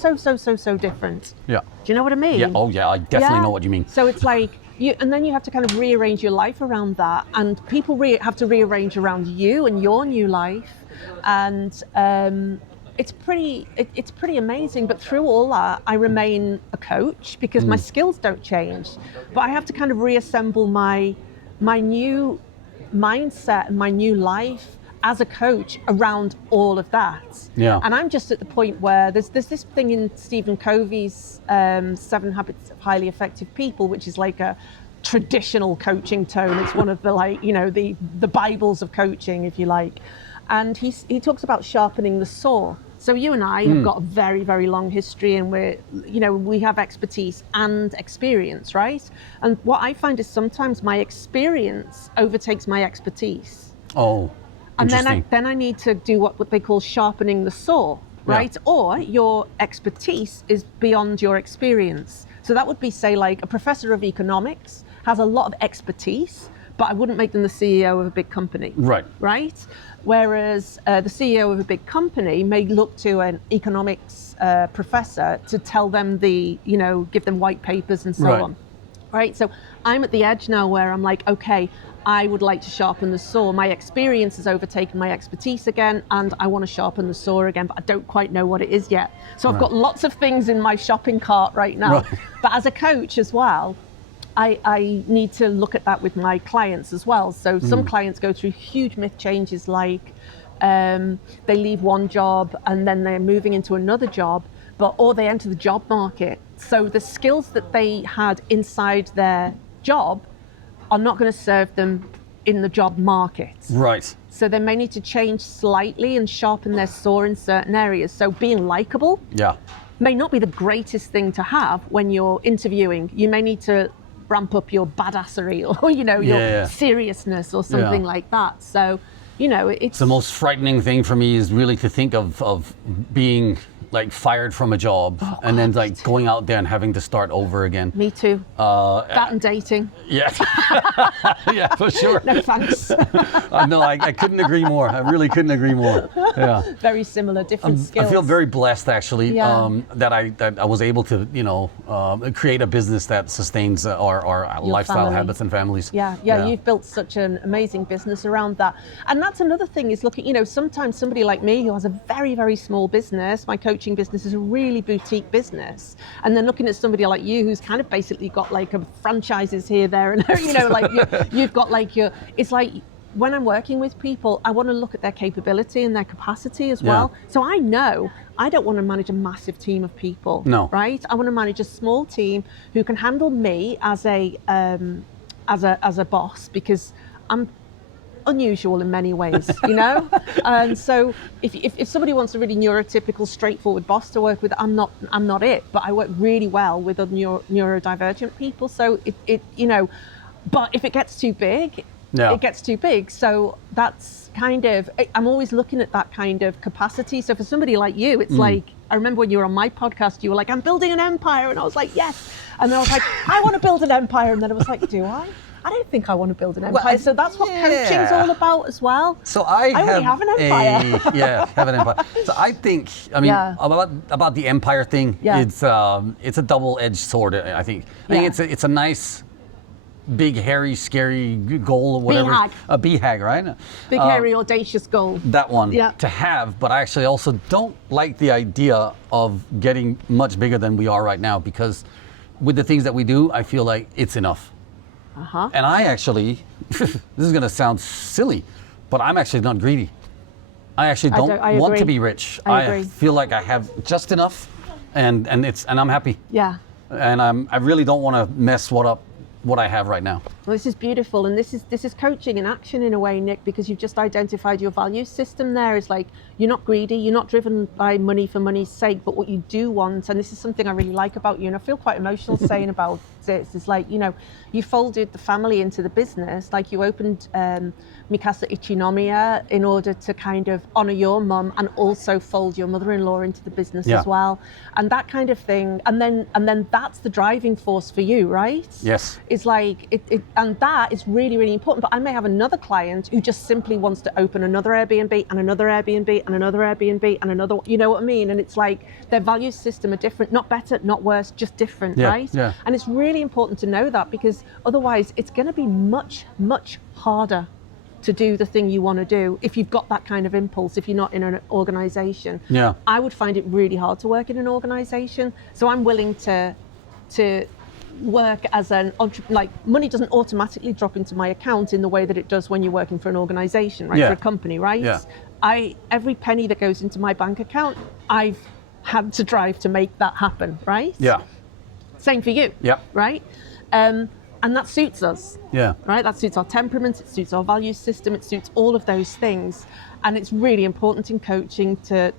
different. Yeah. Do you know what I mean? Yeah. Oh yeah, I definitely know what you mean. So it's like, and then you have to kind of rearrange your life around that, and people have to rearrange around you and your new life, and it's pretty amazing. But through all that, I remain a coach because my skills don't change, but I have to kind of reassemble my new mindset and my new life as a coach around all of that. Yeah. And I'm just at the point where there's this thing in Stephen Covey's 7 Habits of Highly Effective People, which is like a traditional coaching tone. It's one of the, like, you know, the Bibles of coaching, if you like. And he talks about sharpening the saw. So you and I have got a very, very long history, and we have expertise and experience, right? And what I find is sometimes my experience overtakes my expertise. Oh. And then I need to do what they call sharpening the saw, right? Yeah. Or your expertise is beyond your experience. So that would be, say, like a professor of economics has a lot of expertise, but I wouldn't make them the CEO of a big company. Right. Right? Whereas the CEO of a big company may look to an economics professor to tell them give them white papers and so on. Right? So I'm at the edge now where I'm like, okay, I would like to sharpen the saw. My experience has overtaken my expertise again, and I want to sharpen the saw again, but I don't quite know what it is yet. So I've got lots of things in my shopping cart right now. Right. But as a coach as well, I need to look at that with my clients as well. So some clients go through huge myth changes, like they leave one job and then they're moving into another job, or they enter the job market. So the skills that they had inside their job are not going to serve them in the job market. Right. So they may need to change slightly and sharpen their saw in certain areas. So being likable may not be the greatest thing to have when you're interviewing. You may need to ramp up your badassery or, your seriousness or something like that. So, it's... The most frightening thing for me is really to think of being like fired from a job and then like going out there and having to start over again. Me too. That and dating. Yeah. Yeah, for sure. No thanks. No, I couldn't agree more. I really couldn't agree more. Yeah. Very similar, different skills. I feel very blessed actually that I was able to, create a business that sustains our lifestyle habits and families. Yeah. You've built such an amazing business around that. And that's another thing is looking, sometimes somebody like me who has a very, very small business, my coaching business is a really boutique business, and then looking at somebody like you who's kind of basically got like a franchises here, there, and like you've got like it's like when I'm working with people, I want to look at their capability and their capacity as well. So I know I don't want to manage a massive team of people. No. Right? I want to manage a small team who can handle me as a boss, because I'm unusual in many ways, you know? And so if somebody wants a really neurotypical, straightforward boss to work with, I'm not it, but I work really well with other neurodivergent people. So it you know, but if it gets too big, it gets too big. So that's kind of, I'm always looking at that kind of capacity. So for somebody like you, it's like, I remember when you were on my podcast, you were like, I'm building an empire. And I was like, yes. And then I was like, I want to build an empire. And then I was like, do I? I don't think I want to build an empire. So that's what coaching's all about as well. So I already have an empire. Have an empire. So I think, I mean, about the empire thing, it's a double-edged sword. I think it's a nice, big, hairy, scary goal or whatever. BHAG. A BHAG, right? Big, hairy, audacious goal. That one to have, but I actually also don't like the idea of getting much bigger than we are right now, because with the things that we do, I feel like it's enough. And I actually, this is going to sound silly, but I'm actually not greedy. I actually don't want to be rich. I feel like I have just enough, and I'm happy. Yeah. And I really don't want to mess what I have right now. Well, this is beautiful, and this is coaching in action in a way, Nic, because you've just identified your value system there. Is like, you're not greedy, you're not driven by money for money's sake, but what you do want, and this is something I really like about you, and I feel quite emotional saying about this, is like, you know, you folded the family into the business, like you opened Mikasa Ichinomiya in order to kind of honor your mum and also fold your mother-in-law into the business as well, and that kind of thing, and then that's the driving force for you, right? Yes. It's like and that is really, really important. But I may have another client who just simply wants to open another Airbnb and another Airbnb and another Airbnb and another, you know what I mean? And it's like their value system are different, not better, not worse, just different, right? Yeah. And it's really important to know that, because otherwise it's going to be much, much harder to do the thing you want to do if you've got that kind of impulse, if you're not in an organization. Yeah. I would find it really hard to work in an organization. So I'm willing to work as an entrepreneur. Like, money doesn't automatically drop into my account in the way that it does when you're working for an organization, right? For a company, right? Every penny that goes into my bank account, I've had to drive to make that happen, right? Same for you, right? And that suits us, right? That suits our temperament, it suits our value system, it suits all of those things. And it's really important in coaching to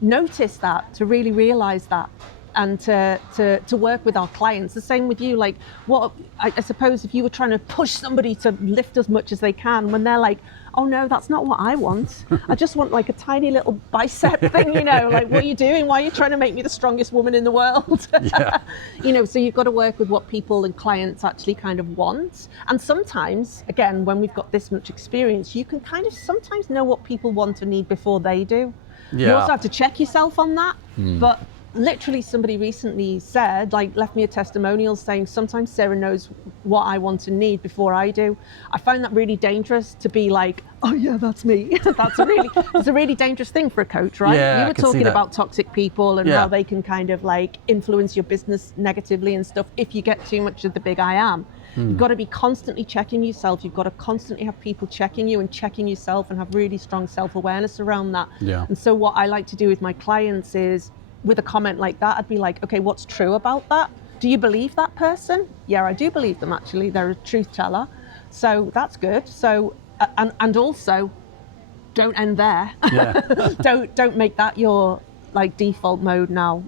notice that, to really realize that, and to work with our clients. The same with you. Like, what I suppose if you were trying to push somebody to lift as much as they can, when they're like, oh no, that's not what I want. I just want like a tiny little bicep thing, you know, like, what are you doing? Why are you trying to make me the strongest woman in the world? You know, so you've got to work with what people and clients actually kind of want. And sometimes, again, when we've got this much experience, you can kind of sometimes know what people want or need before they do. You also have to check yourself on that. But literally somebody recently said, like, left me a testimonial saying, sometimes Sarah knows what I want and need before I do. I find that really dangerous, to be like, oh yeah, that's me. It's a really dangerous thing for a coach, right? You were talking about toxic people and how they can kind of like influence your business negatively and stuff if you get too much of the big I am. You've got to be constantly checking yourself. You've got to constantly have people checking you and checking yourself, and have really strong self-awareness around that. And so what I like to do with my clients is, with a comment like that, I'd be like, okay, what's true about that? Do you believe that person? Yeah, I do believe them, actually. They're a truth teller. So that's good. So, and also, don't end there. Don't make that your like default mode now.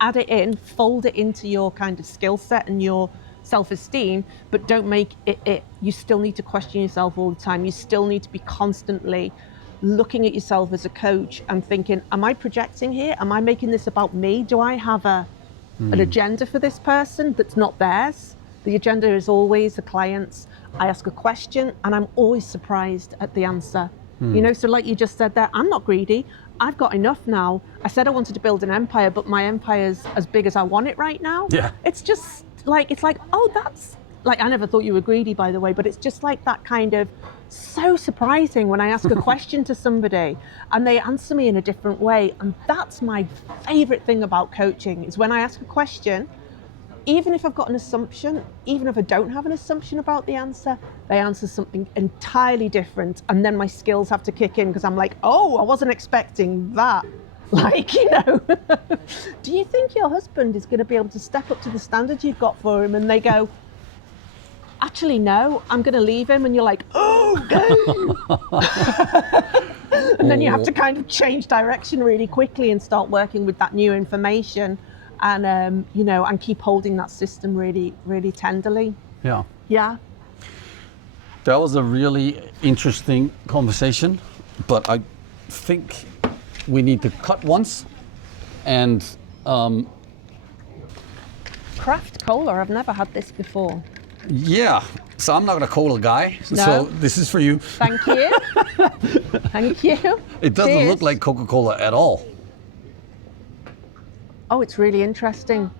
Add it in, fold it into your kind of skill set and your self-esteem, but don't make it. You still need to question yourself all the time. You still need to be constantly looking at yourself as a coach and thinking, am I projecting here? Am I making this about me? Do I have an agenda for this person that's not theirs? The agenda is always the client's. I ask a question and I'm always surprised at the answer. You know, so like you just said there, I'm not greedy. I've got enough now. I said I wanted to build an empire, but my empire's as big as I want it right now. It's just like, oh, that's like, I never thought you were greedy, by the way, but it's just like that kind of, so surprising when I ask a question to somebody and they answer me in a different way. And that's my favorite thing about coaching, is when I ask a question, even if I've got an assumption, even if I don't have an assumption about the answer, they answer something entirely different. And then my skills have to kick in, because I'm like, oh, I wasn't expecting that. Like, you know, do you think your husband is going to be able to step up to the standard you've got for him? And they go, actually, no, I'm going to leave him. And you're like, oh, go. And then you have to kind of change direction really quickly and start working with that new information and, you know, and keep holding that system really, really tenderly. Yeah. Yeah. That was a really interesting conversation, but I think we need to cut once and Craft cola, I've never had this before. yeah, so I'm not a cola guy, No. so this is for you. Thank you. Thank you. It doesn't Cheers. look like Coca-Cola at all. Oh, it's really interesting.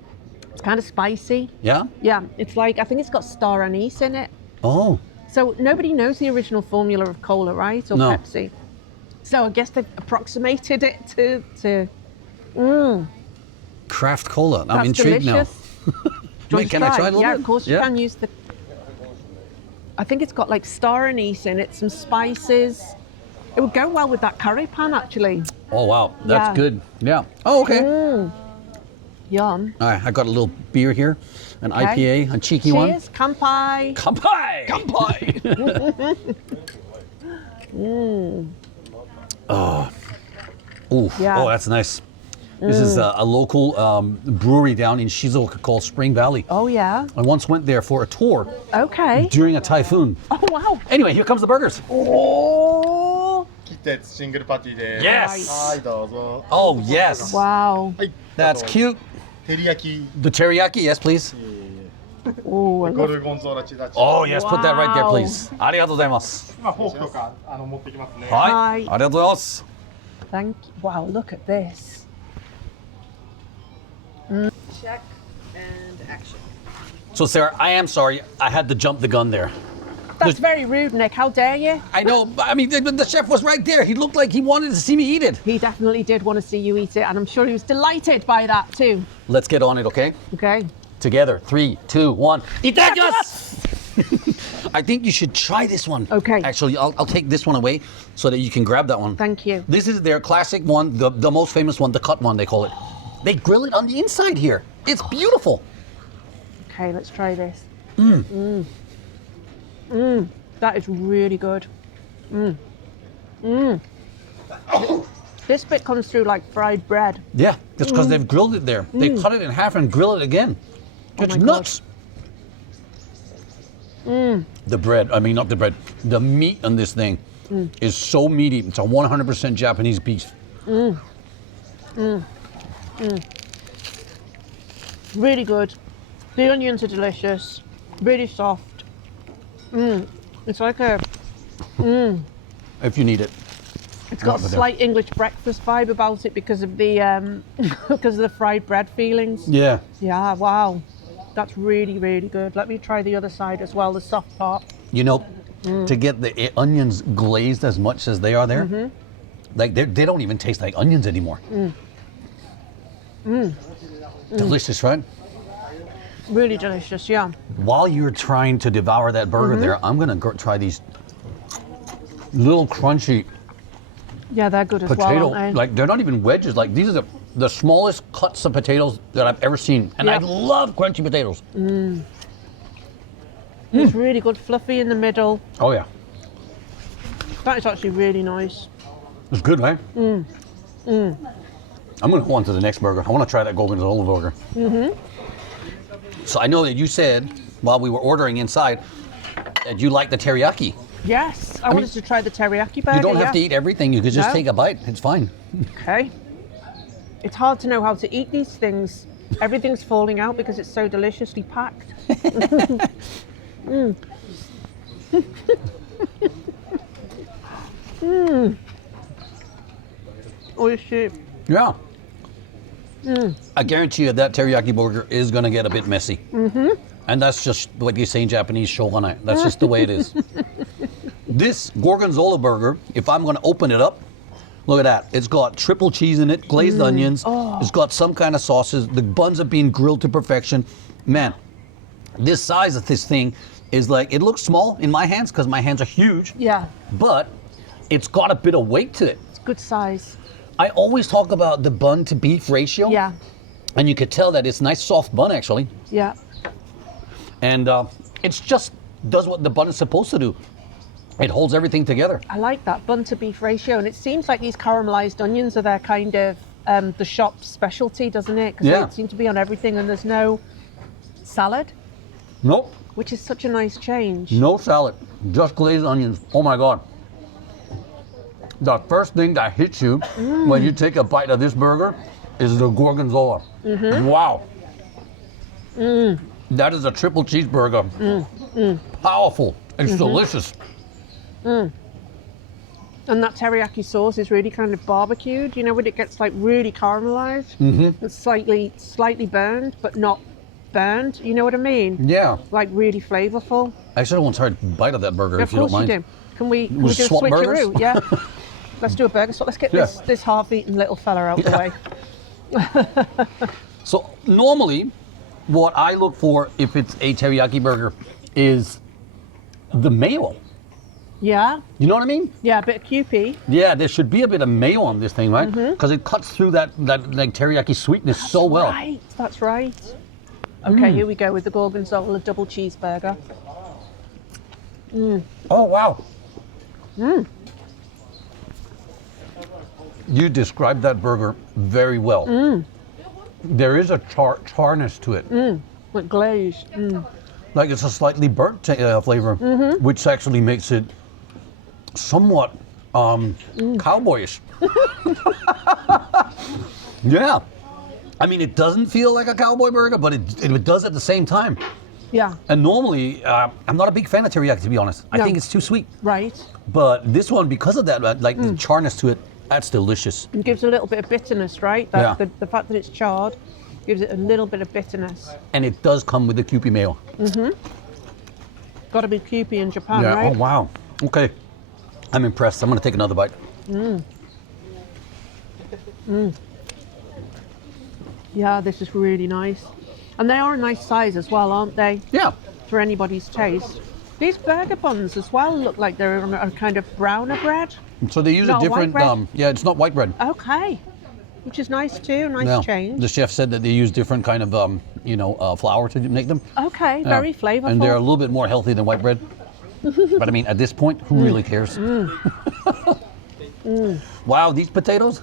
It's kind of spicy. Yeah? Yeah, it's like, I think it's got star anise in it. Oh, So nobody knows the original formula of cola, right? Or No. Pepsi. So I guess they've approximated it to craft cola. I'm that's intrigued delicious. now. Do you want Can to I try a little Yeah, bit? of course you Yeah. can use the... I think it's got like star anise in it, some spices. It would go well with that curry pan, actually. Oh, wow. That's Yeah. good. Yeah. Oh, okay. Yum. All right, I got a little beer here, an Okay. IPA, a cheeky one. Cheers, kanpai. Kampai! Kampai! Oh. Ooh. Yeah. Oh, that's nice. This is a local brewery down in Shizuoka called Spring Valley. Oh, yeah. I once went there for a tour Okay. during a typhoon. Oh, wow. Anyway, here comes the burgers. Oh, 切ったやつシングルパティで Yes! はいどうぞ Oh, yes. wow. はい That's cute. 照り焼き The teriyaki, yes, please. Oh, I ゴ love ルゴンゾーラチダチ Oh, yes, put that right there, Wow. please. ありがとうございます。まあフォークとか持ってきますねはい。はいありがとうございます。 Thank you. Wow, look at this. Check and action. So, Sarah, I am sorry. I had to jump the gun there. That's very rude, Nick. How dare you? I know. I mean, the chef was right there. He looked like he wanted to see me eat it. He definitely did want to see you eat it, and I'm sure he was delighted by that too. Let's get on it, okay? Okay. Together. 3, 2, 1. Itadakimasu! I think you should try this one. Okay. Actually, I'll take this one away so that you can grab that one. Thank you. This is their classic one, the most famous one, the cut one, they call it. They grill it on the inside here. It's beautiful. Okay, let's try this. That is really good. This bit comes through like fried bread. Yeah, that's because they've grilled it there. They cut it in half and grill it again. It's my God. nuts. The bread, I mean, not the bread, the meat on this thing is so meaty. It's a 100% Japanese beef. Really good. The onions are delicious. Really soft. It's like a. If you need it. It's got a Over there. slight English breakfast vibe about it because of the because of the fried bread feelings. Yeah. Yeah, wow. That's really, really good. Let me try the other side as well, the soft part. You know, to get the onions glazed as much as they are there, like they don't even taste like onions anymore. Delicious, right? Really delicious, yeah. While you're trying to devour that burger there, I'm gonna try these little crunchy Yeah, they're good as potato. well, aren't they? Like they're not even wedges. Like these are the smallest cuts of potatoes that I've ever seen, and I Yeah. love crunchy potatoes. It's really good, fluffy in the middle. Oh yeah, That is actually really nice. it's good, right? I'm gonna go on to the next burger. I want to try that Gorgonzola burger. So I know that you said while we were ordering inside that you like the teriyaki. Yes, I wanted to try the teriyaki burger. You don't have to yeah. eat everything. You could just No. take a bite. It's fine. Okay. It's hard to know how to eat these things. Everything's falling out because it's so deliciously packed. Oishi. Yeah. I guarantee you that teriyaki burger is going to get a bit messy. And that's just what you say in Japanese, shogunai. That's just the way it is. This Gorgonzola burger, if I'm going to open it up, look at that. It's got triple cheese in it, glazed onions. It's got some kind of sauces. The buns are being grilled to perfection. Man, this size of this thing is like, it looks small in my hands because my hands are huge, Yeah, but it's got a bit of weight to it. it's good size. I always talk about the bun to beef ratio. Yeah, And you could tell that it's nice soft bun actually. yeah. And it's just does what the bun is supposed to do. It holds everything together. I like that bun to beef ratio, and it seems like these caramelized onions are their kind of the shop's specialty, doesn't it? Because they seem to be on everything, and there's no salad, Nope, which is such a nice change. no salad, just glazed onions. Oh my God. The first thing that hits you when you take a bite of this burger is the gorgonzola. Wow. That is a triple cheeseburger. Powerful. It's delicious. And that teriyaki sauce is really kind of barbecued, you know, when it gets like really caramelized. It's slightly burned, but not burned. You know what I mean? Yeah. Like really flavorful. I actually want to try a bite of that burger if you don't mind. Of course you do. Can we do a swap burgers? switcheroo? Yeah. Let's do a burger swap. Let's get this half-eaten little fella out the way. So normally, what I look for if it's a teriyaki burger is the mayo. Yeah. You know what I mean? Yeah, a bit of QP. Yeah, there should be a bit of mayo on this thing, right? Because it cuts through that like teriyaki sweetness so well. Right, that's right. Okay, here we go with the gorgonzola double cheeseburger. Oh, wow. You described that burger very well. There is a charness to it. With glazed. Like it's a slightly burnt flavor, which actually makes it somewhat cowboyish. Yeah. I mean, it doesn't feel like a cowboy burger, but it does at the same time. Yeah. And normally, I'm not a big fan of teriyaki, to be honest. I think it's too sweet. Right. But this one, because of that, like the charness to it, that's delicious. It gives a little bit of bitterness, right? The fact that it's charred gives it a little bit of bitterness. And it does come with the Kewpie mayo. Got to be Kewpie in Japan, Yeah. right? Oh, wow. Okay. I'm impressed. I'm going to take another bite. Yeah, this is really nice. And they are a nice size as well, aren't they? Yeah. For anybody's taste. These burger buns as well look like they're a kind of browner bread. So they use Not a a white different, bread? yeah, it's not white bread. Okay. Which is nice too, nice Yeah. change. The chef said that they use different kind of, flour to make them. Okay, Yeah. very flavorful. And they're a little bit more healthy than white bread. But I mean, at this point, who really cares? Wow, these potatoes?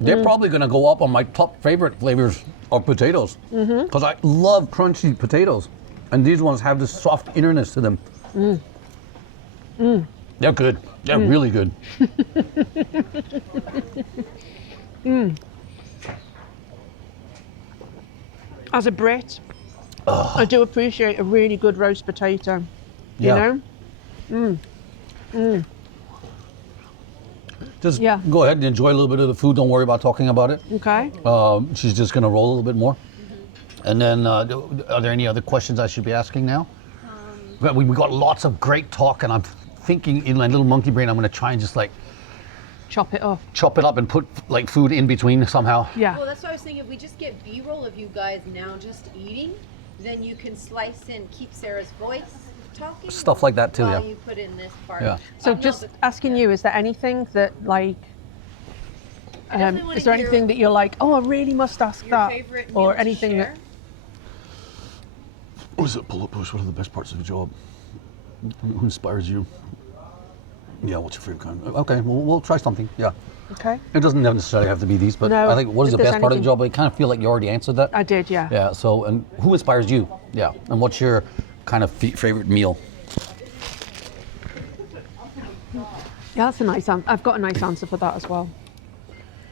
They're probably going to go up on my top favorite flavors of potatoes. Because I love crunchy potatoes. And these ones have this soft innerness to them. They're good. They're really good. As a Brit, I do appreciate a really good roast potato. Yeah. You know? Just Yeah. go ahead and enjoy a little bit of the food. Don't worry about talking about it. Okay. She's just going to roll a little bit more. And then, are there any other questions I should be asking now? We got lots of great talk, and I'm thinking in my little monkey brain, I'm going to try and just like Chop it off. chop it up and put like food in between somehow. Yeah. Well, that's what I was thinking. If we just get B-roll of you guys now just eating, then you can slice in, keep Sarah's voice talking. Stuff like that too, while yeah. you put in this part. Yeah. So No, just but- asking you, is there anything that like, I definitely wanna is there hear anything that you're like, oh, I really must ask Your that, favorite meal or to anything share? What is it? Pull-up push. What are the best parts of the job? Who inspires you? Yeah, what's your favorite kind? Okay, well, we'll try something. Yeah. Okay. It doesn't necessarily have to be these, but No, I think what is if the there's best part of the anything- job? I kind of feel like you already answered that. I did, yeah. Yeah. So, and who inspires you? Yeah. And what's your kind of favorite meal? Yeah, that's a nice answer. I've got a nice answer for that as well.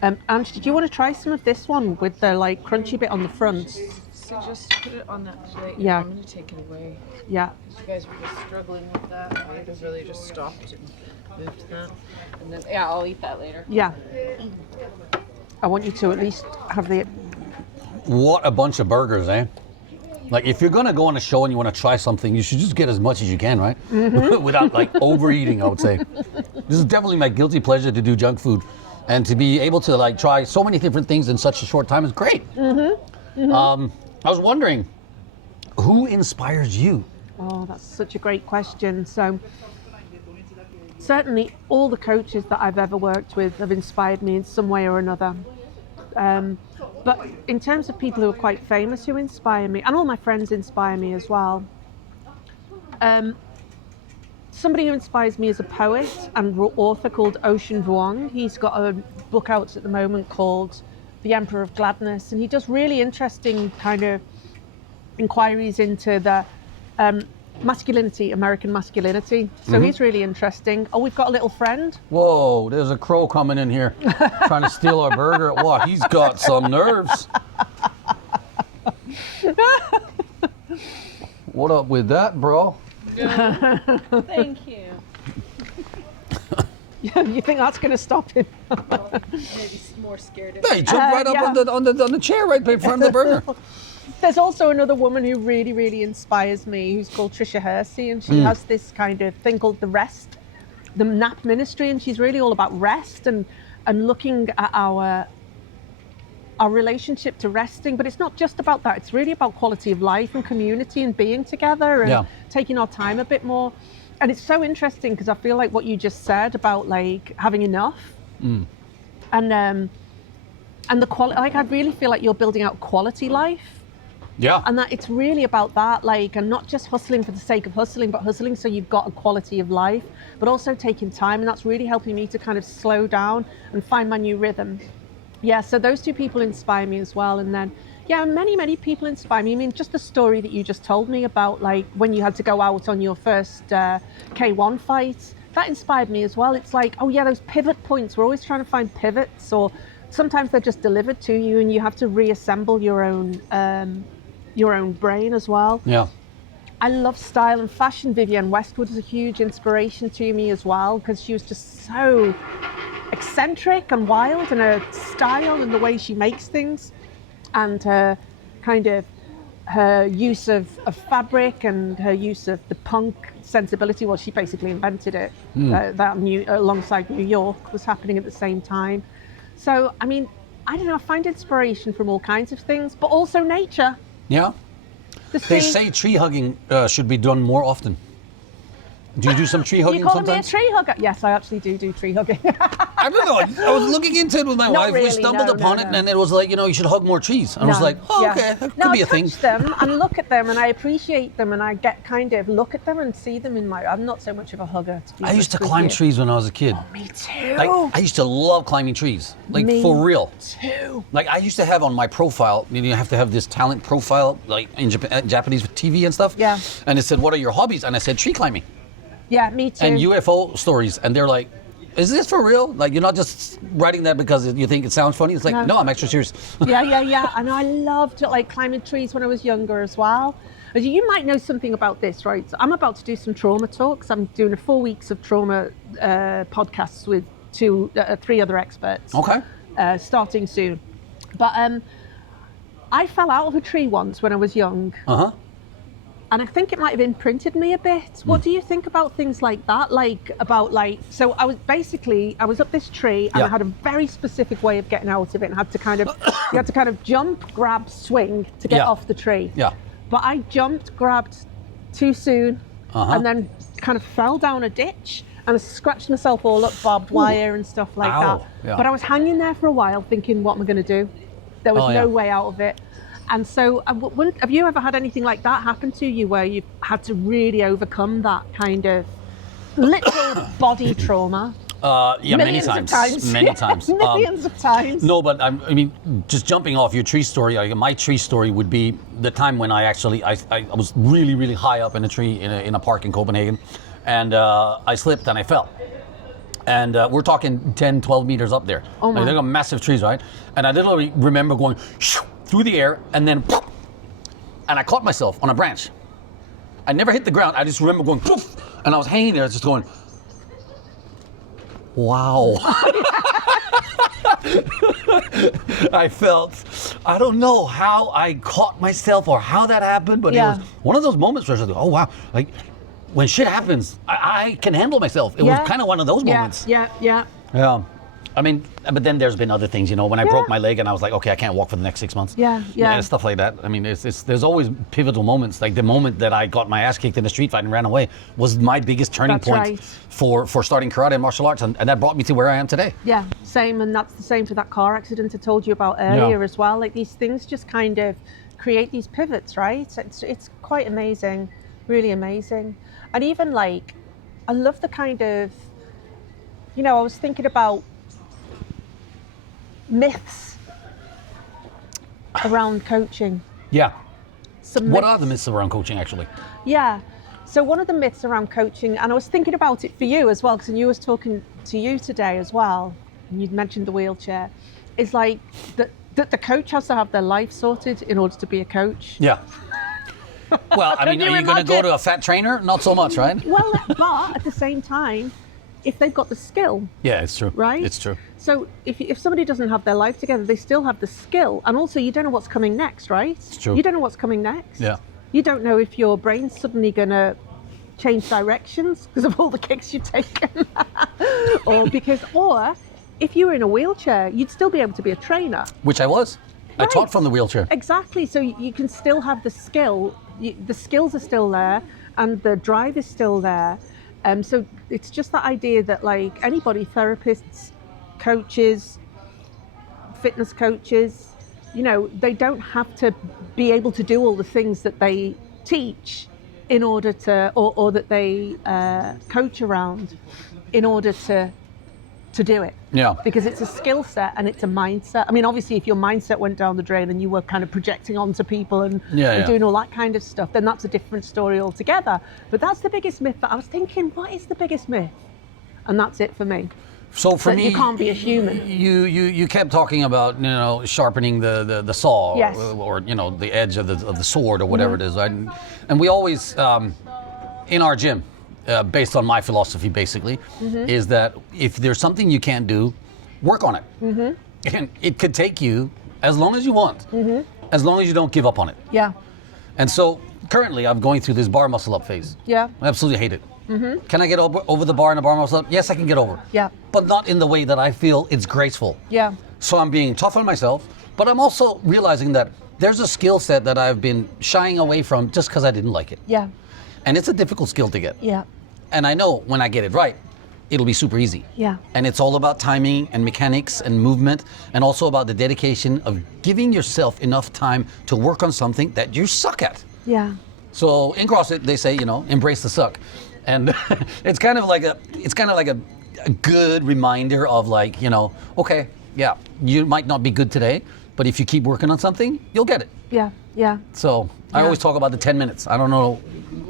Ange, did you want to try some of this one with the like crunchy bit on the front? So just put it on that plate. Yeah. I'm going to take it away. Yeah. You guys were just struggling with that. I just really just stopped and moved that. And then, yeah, I'll eat that later. Yeah. I want you to at least have the. What a bunch of burgers, eh? Like, if you're gonna go on a show and you want to try something, you should just get as much as you can, right? Without like overeating, I would say. This is definitely my guilty pleasure to do junk food, and to be able to like try so many different things in such a short time is great. I was wondering, who inspires you? Oh, that's such a great question. So, certainly all the coaches that I've ever worked with have inspired me in some way or another. But in terms of people who are quite famous who inspire me, and all my friends inspire me as well, somebody who inspires me is a poet and author called Ocean Vuong. He's got a book out at the moment called The Emperor of Gladness, and he does really interesting kind of inquiries into the masculinity, American masculinity. So he's really interesting. Oh, we've got a little friend. Whoa, there's a crow coming in here trying to steal our burger. What? He's got some nerves. What up with that, bro? Thank you. You think that's going to stop him? Maybe more scared of Hey, jump right up on the chair right in front of the burger. There's also another woman who really, really inspires me, who's called Trisha Hersey, and she has this kind of thing called the NAP ministry, and she's really all about rest and looking at our relationship to resting. But it's not just about that. It's really about quality of life and community and being together and taking our time a bit more. And it's so interesting because I feel like what you just said about like having enough and the quality, like I really feel like you're building out quality life. Yeah. And that it's really about that, like, and not just hustling for the sake of hustling, but hustling so you've got a quality of life, but also taking time. And that's really helping me to kind of slow down and find my new rhythm. Yeah, so those two people inspire me as well. And then, yeah, many, many people inspire me. I mean, just the story that you just told me about, like, when you had to go out on your first K1 fight, that inspired me as well. It's like, oh yeah, those pivot points, we're always trying to find pivots, or sometimes they're just delivered to you and you have to reassemble your own brain as well. Yeah. I love style and fashion. Vivienne Westwood is a huge inspiration to me as well, because she was just so eccentric and wild in her style and the way she makes things, and her kind of her use of fabric and her use of the punk sensibility. Well, she basically invented it. Alongside New York was happening at the same time. So, I mean, I don't know, I find inspiration from all kinds of things, but also nature. Yeah. They say tree hugging should be done more often. Do you do some tree hugging sometimes? You calling me a tree hugger? Yes, I actually do tree hugging. I don't know. I was looking into it with my wife. Really, we stumbled upon it, and it was like, you should hug more trees. And I was like, okay, that could be a thing. I touch them and look at them, and I appreciate them, and I get kind of look at them and see them in my. I'm not so much of a hugger. I used to climb trees when I was a kid. Oh, me too. Like, I used to love climbing trees, like me for real. Too. Like I used to have on my profile, you have to have this talent profile, like in Japanese with TV and stuff. Yeah. And it said, "What are your hobbies?" And I said, "Tree climbing." Yeah, me too. And UFO stories, and they're like, "Is this for real? Like you're not just writing that because you think it sounds funny?" It's like, no, I'm actually serious. Yeah. And I loved like climbing trees when I was younger as well. You might know something about this, right? So I'm about to do some trauma talks. I'm doing 4 weeks of trauma podcasts with 3 other experts. Okay. Starting soon. But I fell out of a tree once when I was young. Uh-huh. And I think it might have imprinted me a bit. What do you think about things like that? So I was up this tree and I had a very specific way of getting out of it, and had to you had to kind of jump, grab, swing to get off the tree. Yeah. But I jumped, grabbed too soon, and then kind of fell down a ditch and I scratched myself all up, barbed wire and stuff like that. Yeah. But I was hanging there for a while thinking, what am I going to do? There was no way out of it. And so, have you ever had anything like that happen to you where you've had to really overcome that kind of literal body trauma? Yeah, many times. Many times. Millions of times. No, but I mean, just jumping off your tree story, my tree story would be the time when I was really, really high up in a tree in a park in Copenhagen, and I slipped and I fell. And we're talking 10, 12 meters up there. Oh my. Like, they're massive trees, right? And I literally remember going through the air and then, and I caught myself on a branch. I never hit the ground. I just remember going, poof, and I was hanging there just going, wow. I don't know how I caught myself or how that happened, but it was one of those moments where I was like, oh wow, like when shit happens, I can handle myself. It was kind of one of those moments. Yeah. I mean, but then there's been other things, when I broke my leg and I was like, okay, I can't walk for the next 6 months. Yeah, stuff like that. I mean, there's always pivotal moments. Like the moment that I got my ass kicked in a street fight and ran away was my biggest turning point for starting karate and martial arts, and that brought me to where I am today. Yeah, same, and that's the same for that car accident I told you about earlier as well. Like these things just kind of create these pivots, right? It's quite amazing, really amazing. And even like, I love the kind of, you know, I was thinking about myths around coaching. Yeah. Some What myths. are the myths around coaching, actually? Yeah. So one of the myths around coaching, and I was thinking about it for you as well, because you was talking to you today as well, and you'd mentioned the wheelchair, is like that the coach has to have their life sorted in order to be a coach. Yeah. Well, I mean, Can are you you going to go imagine? to a fat trainer? Not so much, right? Well, but at the same time, if they've got the skill, Yeah, it's true. right? It's true. So if somebody doesn't have their life together, they still have the skill. And also, you don't know what's coming next, right? It's true. You don't know what's coming next. Yeah. You don't know if your brain's suddenly going to change directions because of all the kicks you've taken. or if you were in a wheelchair, you'd still be able to be a trainer. Which I was. I Right. taught from the wheelchair. Exactly. So you can still have the skill. The skills are still there, and the drive is still there. So it's just that idea that like anybody, therapists, coaches, fitness coaches, you know, they don't have to be able to do all the things that they teach in order to, or that they coach around in order to do it. Yeah. Because it's a skill set and it's a mindset. I mean, obviously, if your mindset went down the drain and you were kind of projecting onto people and doing all that kind of stuff, then that's a different story altogether. But that's the biggest myth that I was thinking, what is the biggest myth? And that's it for me. So for That me, you can't be a human. You kept talking about, you know, sharpening the saw, Yes. or you know, the edge of the sword or whatever it is, right? And we always in our gym, based on my philosophy, basically, is that if there's something you can't do, work on it, and it could take you as long as you want, as long as you don't give up on it. Yeah. And so currently, I'm going through this bar muscle up phase. Yeah. I absolutely hate it. Can I get over the bar and the bar muscle up? Yes, I can get over. Yeah. But not in the way that I feel it's graceful. Yeah. So I'm being tough on myself, but I'm also realizing that there's a skill set that I've been shying away from just because I didn't like it. Yeah. And it's a difficult skill to get. Yeah. And I know when I get it right, it'll be super easy. Yeah. And it's all about timing and mechanics and movement, and also about the dedication of giving yourself enough time to work on something that you suck at. Yeah. So in CrossFit, they say, you know, embrace the suck. And it's kind of like a good reminder of like, you know, okay, yeah, you might not be good today, but if you keep working on something, you'll get it. Yeah. Yeah. So I always talk about the 10 minutes. I don't know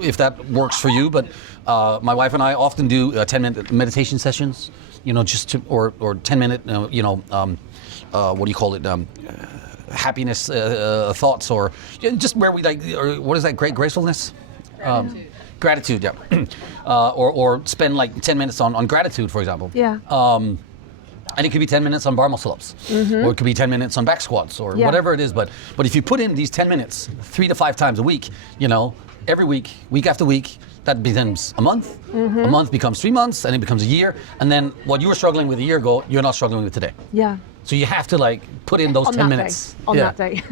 if that works for you, but my wife and I often do 10-minute meditation sessions, you know, just to, or 10-minute, you know, what do you call it? Happiness thoughts, or just where we like, or what is that? Gracefulness? Gratitude, yeah. Or spend like 10 minutes on gratitude, for example. Yeah. And it could be 10 minutes on bar muscle ups, or it could be 10 minutes on back squats, or whatever it is. But if you put in these 10 minutes 3 to 5 times a week, you know, every week, week after week, that becomes a month. A month becomes 3 months, and it becomes a year. And then what you were struggling with a year ago, you're not struggling with today. Yeah. So you have to like put in those On 10 that minutes. day. On that day.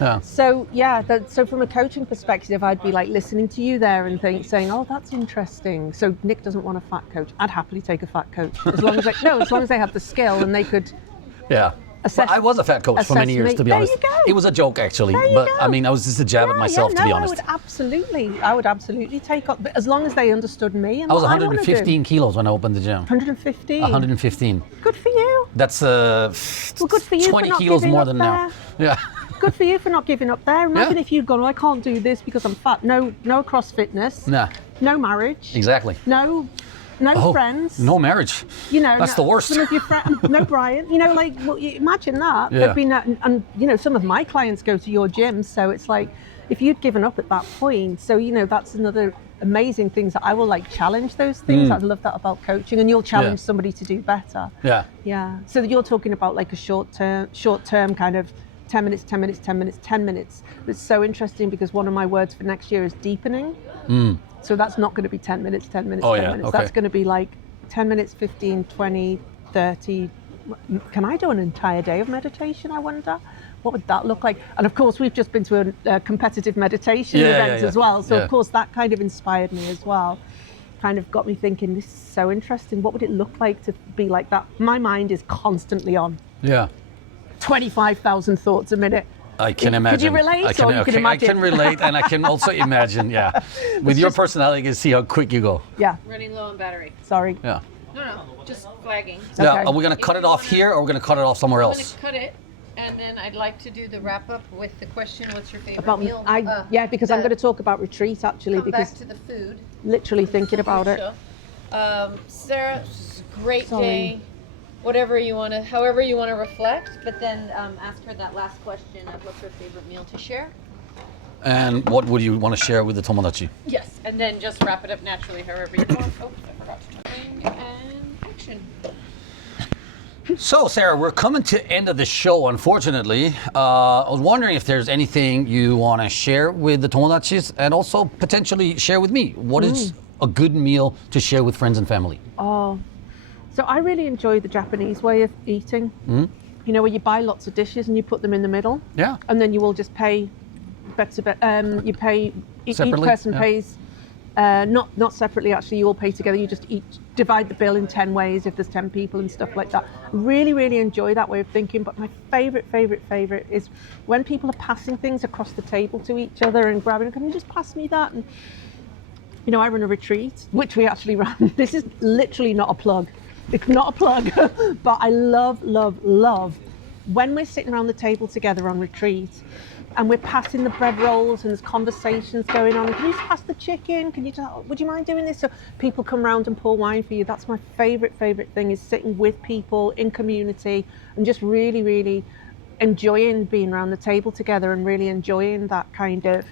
Yeah. So yeah, so from a coaching perspective, I'd be like listening to you there and saying, oh, that's interesting. So Nic doesn't want a fat coach. I'd happily take a fat coach as long as they have the skill and they could. Yeah. Assess- Well, I was a fat coach for many assess years, me. to be There honest. you go. It was a joke, actually. There you But go. I mean, I was just a jab at myself, to be honest. I would absolutely take up, as long as they understood me. And I was what I wanna do. 115 kilos when I opened the gym. 115. 115. Good for you. That's Well, good for you 20 for not kilos giving more up than there. now. Yeah. Good for you for not giving up there. Imagine Yeah. if you'd gone, oh, I can't do this because I'm fat. No cross fitness. Nah, No marriage. exactly. No friends. No marriage. You know, That's the worst. Some of your friends, no Brian. You know, like, well, imagine that. Yeah. There'd been, and you know, some of my clients go to your gym, so it's like, if you'd given up at that point, so you know, that's another amazing things that I will like challenge those things. I love that about coaching, and you'll challenge somebody to do better. Yeah. Yeah. So you're talking about like a short term kind of 10 minutes, 10 minutes, 10 minutes, 10 minutes. It's so interesting because one of my words for next year is deepening. So that's not going to be 10 minutes, 10 minutes, 10 minutes. Okay. That's going to be like 10 minutes, 15, 20, 30. Can I do an entire day of meditation, I wonder? What would that look like? And of course, we've just been to a competitive meditation event as well. So of course, that kind of inspired me as well. Kind of got me thinking, this is so interesting. What would it look like to be like that? My mind is constantly on. Yeah. 25,000 thoughts a minute. I can imagine. Could you relate? I can, or you can I imagine? can relate, and I can also imagine. Yeah, with your personality, you can see how quick you go. Yeah. Running low on battery. Sorry. Yeah. No, just flagging. Okay. Yeah. Are we gonna cut it off here, or are we gonna cut it off somewhere I'm else? gonna cut it, and then I'd like to do the wrap up with the question: what's your favorite About meal? yeah, because I'm that- going to talk about retreat actually, Come because back to the food. literally thinking about it. Sarah, it's a great Sorry. day. Whatever you want to, however you want to reflect, but then ask her that last question of what's her favorite meal to share. And what would you want to share with the tomodachi? Yes, and then just wrap it up naturally, however you want. Oh, I forgot to turn and action. So, Sarah, we're coming to end of the show, unfortunately. I was wondering if there's anything you want to share with the tomodachis, and also potentially share with me. What is a good meal to share with friends and family? Oh, so I really enjoy the Japanese way of eating. You know, where you buy lots of dishes and you put them in the middle. Yeah. And then you will just pay, you pay, each Separately, person yeah. pays, not separately actually, you all pay together. You just divide the bill in 10 ways if there's 10 people and stuff like that. Really, really enjoy that way of thinking. But my favorite is when people are passing things across the table to each other and grabbing, can you just pass me that? And, you know, I run a retreat, which we actually run. This is literally not a plug. It's not a plug, but I love when we're sitting around the table together on retreat and we're passing the bread rolls and there's conversations going on. Can you just pass the chicken? Can you would you mind doing this? So people come round and pour wine for you. That's my favorite thing, is sitting with people in community and just really enjoying being around the table together and really enjoying that kind of,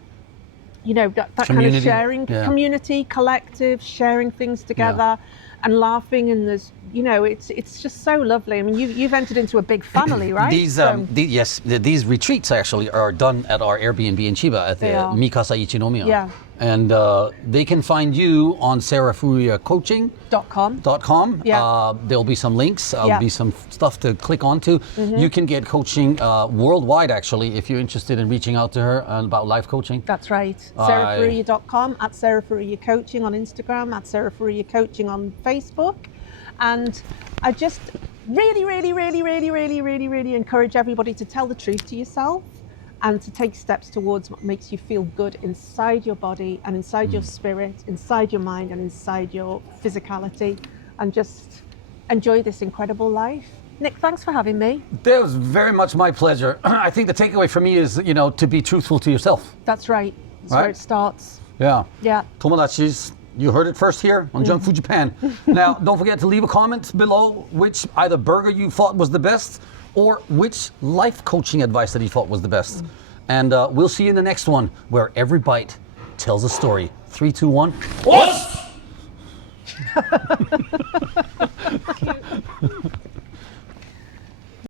you know, that kind of sharing, community, collective, sharing things together and laughing, and there's, you know, it's just so lovely. I mean, you've entered into a big family, right? These retreats actually are done at our Airbnb in Chiba at the Mikasa Ichinomiya. Yeah. And they can find you on sarahfuruyacoaching.com. Yeah. There'll be some links. There'll be some stuff to click onto. You can get coaching worldwide, actually, if you're interested in reaching out to her about life coaching. That's right. sarahfuruya.com, at Sarah Furuya Coaching on Instagram, at Sarah Furuya Coaching on Facebook. And I just really encourage everybody to tell the truth to yourself and to take steps towards what makes you feel good inside your body and inside your spirit, inside your mind and inside your physicality, and just enjoy this incredible life. Nic, thanks for having me. That was very much my pleasure. I think the takeaway for me is, you know, to be truthful to yourself. That's right. That's where it starts. Yeah. Yeah. Tomodachis, you heard it first here on Junk Food Japan. Now, don't forget to leave a comment below which either burger you thought was the best or which life coaching advice that you thought was the best. And we'll see you in the next one, where every bite tells a story. 3, 2, 1. What?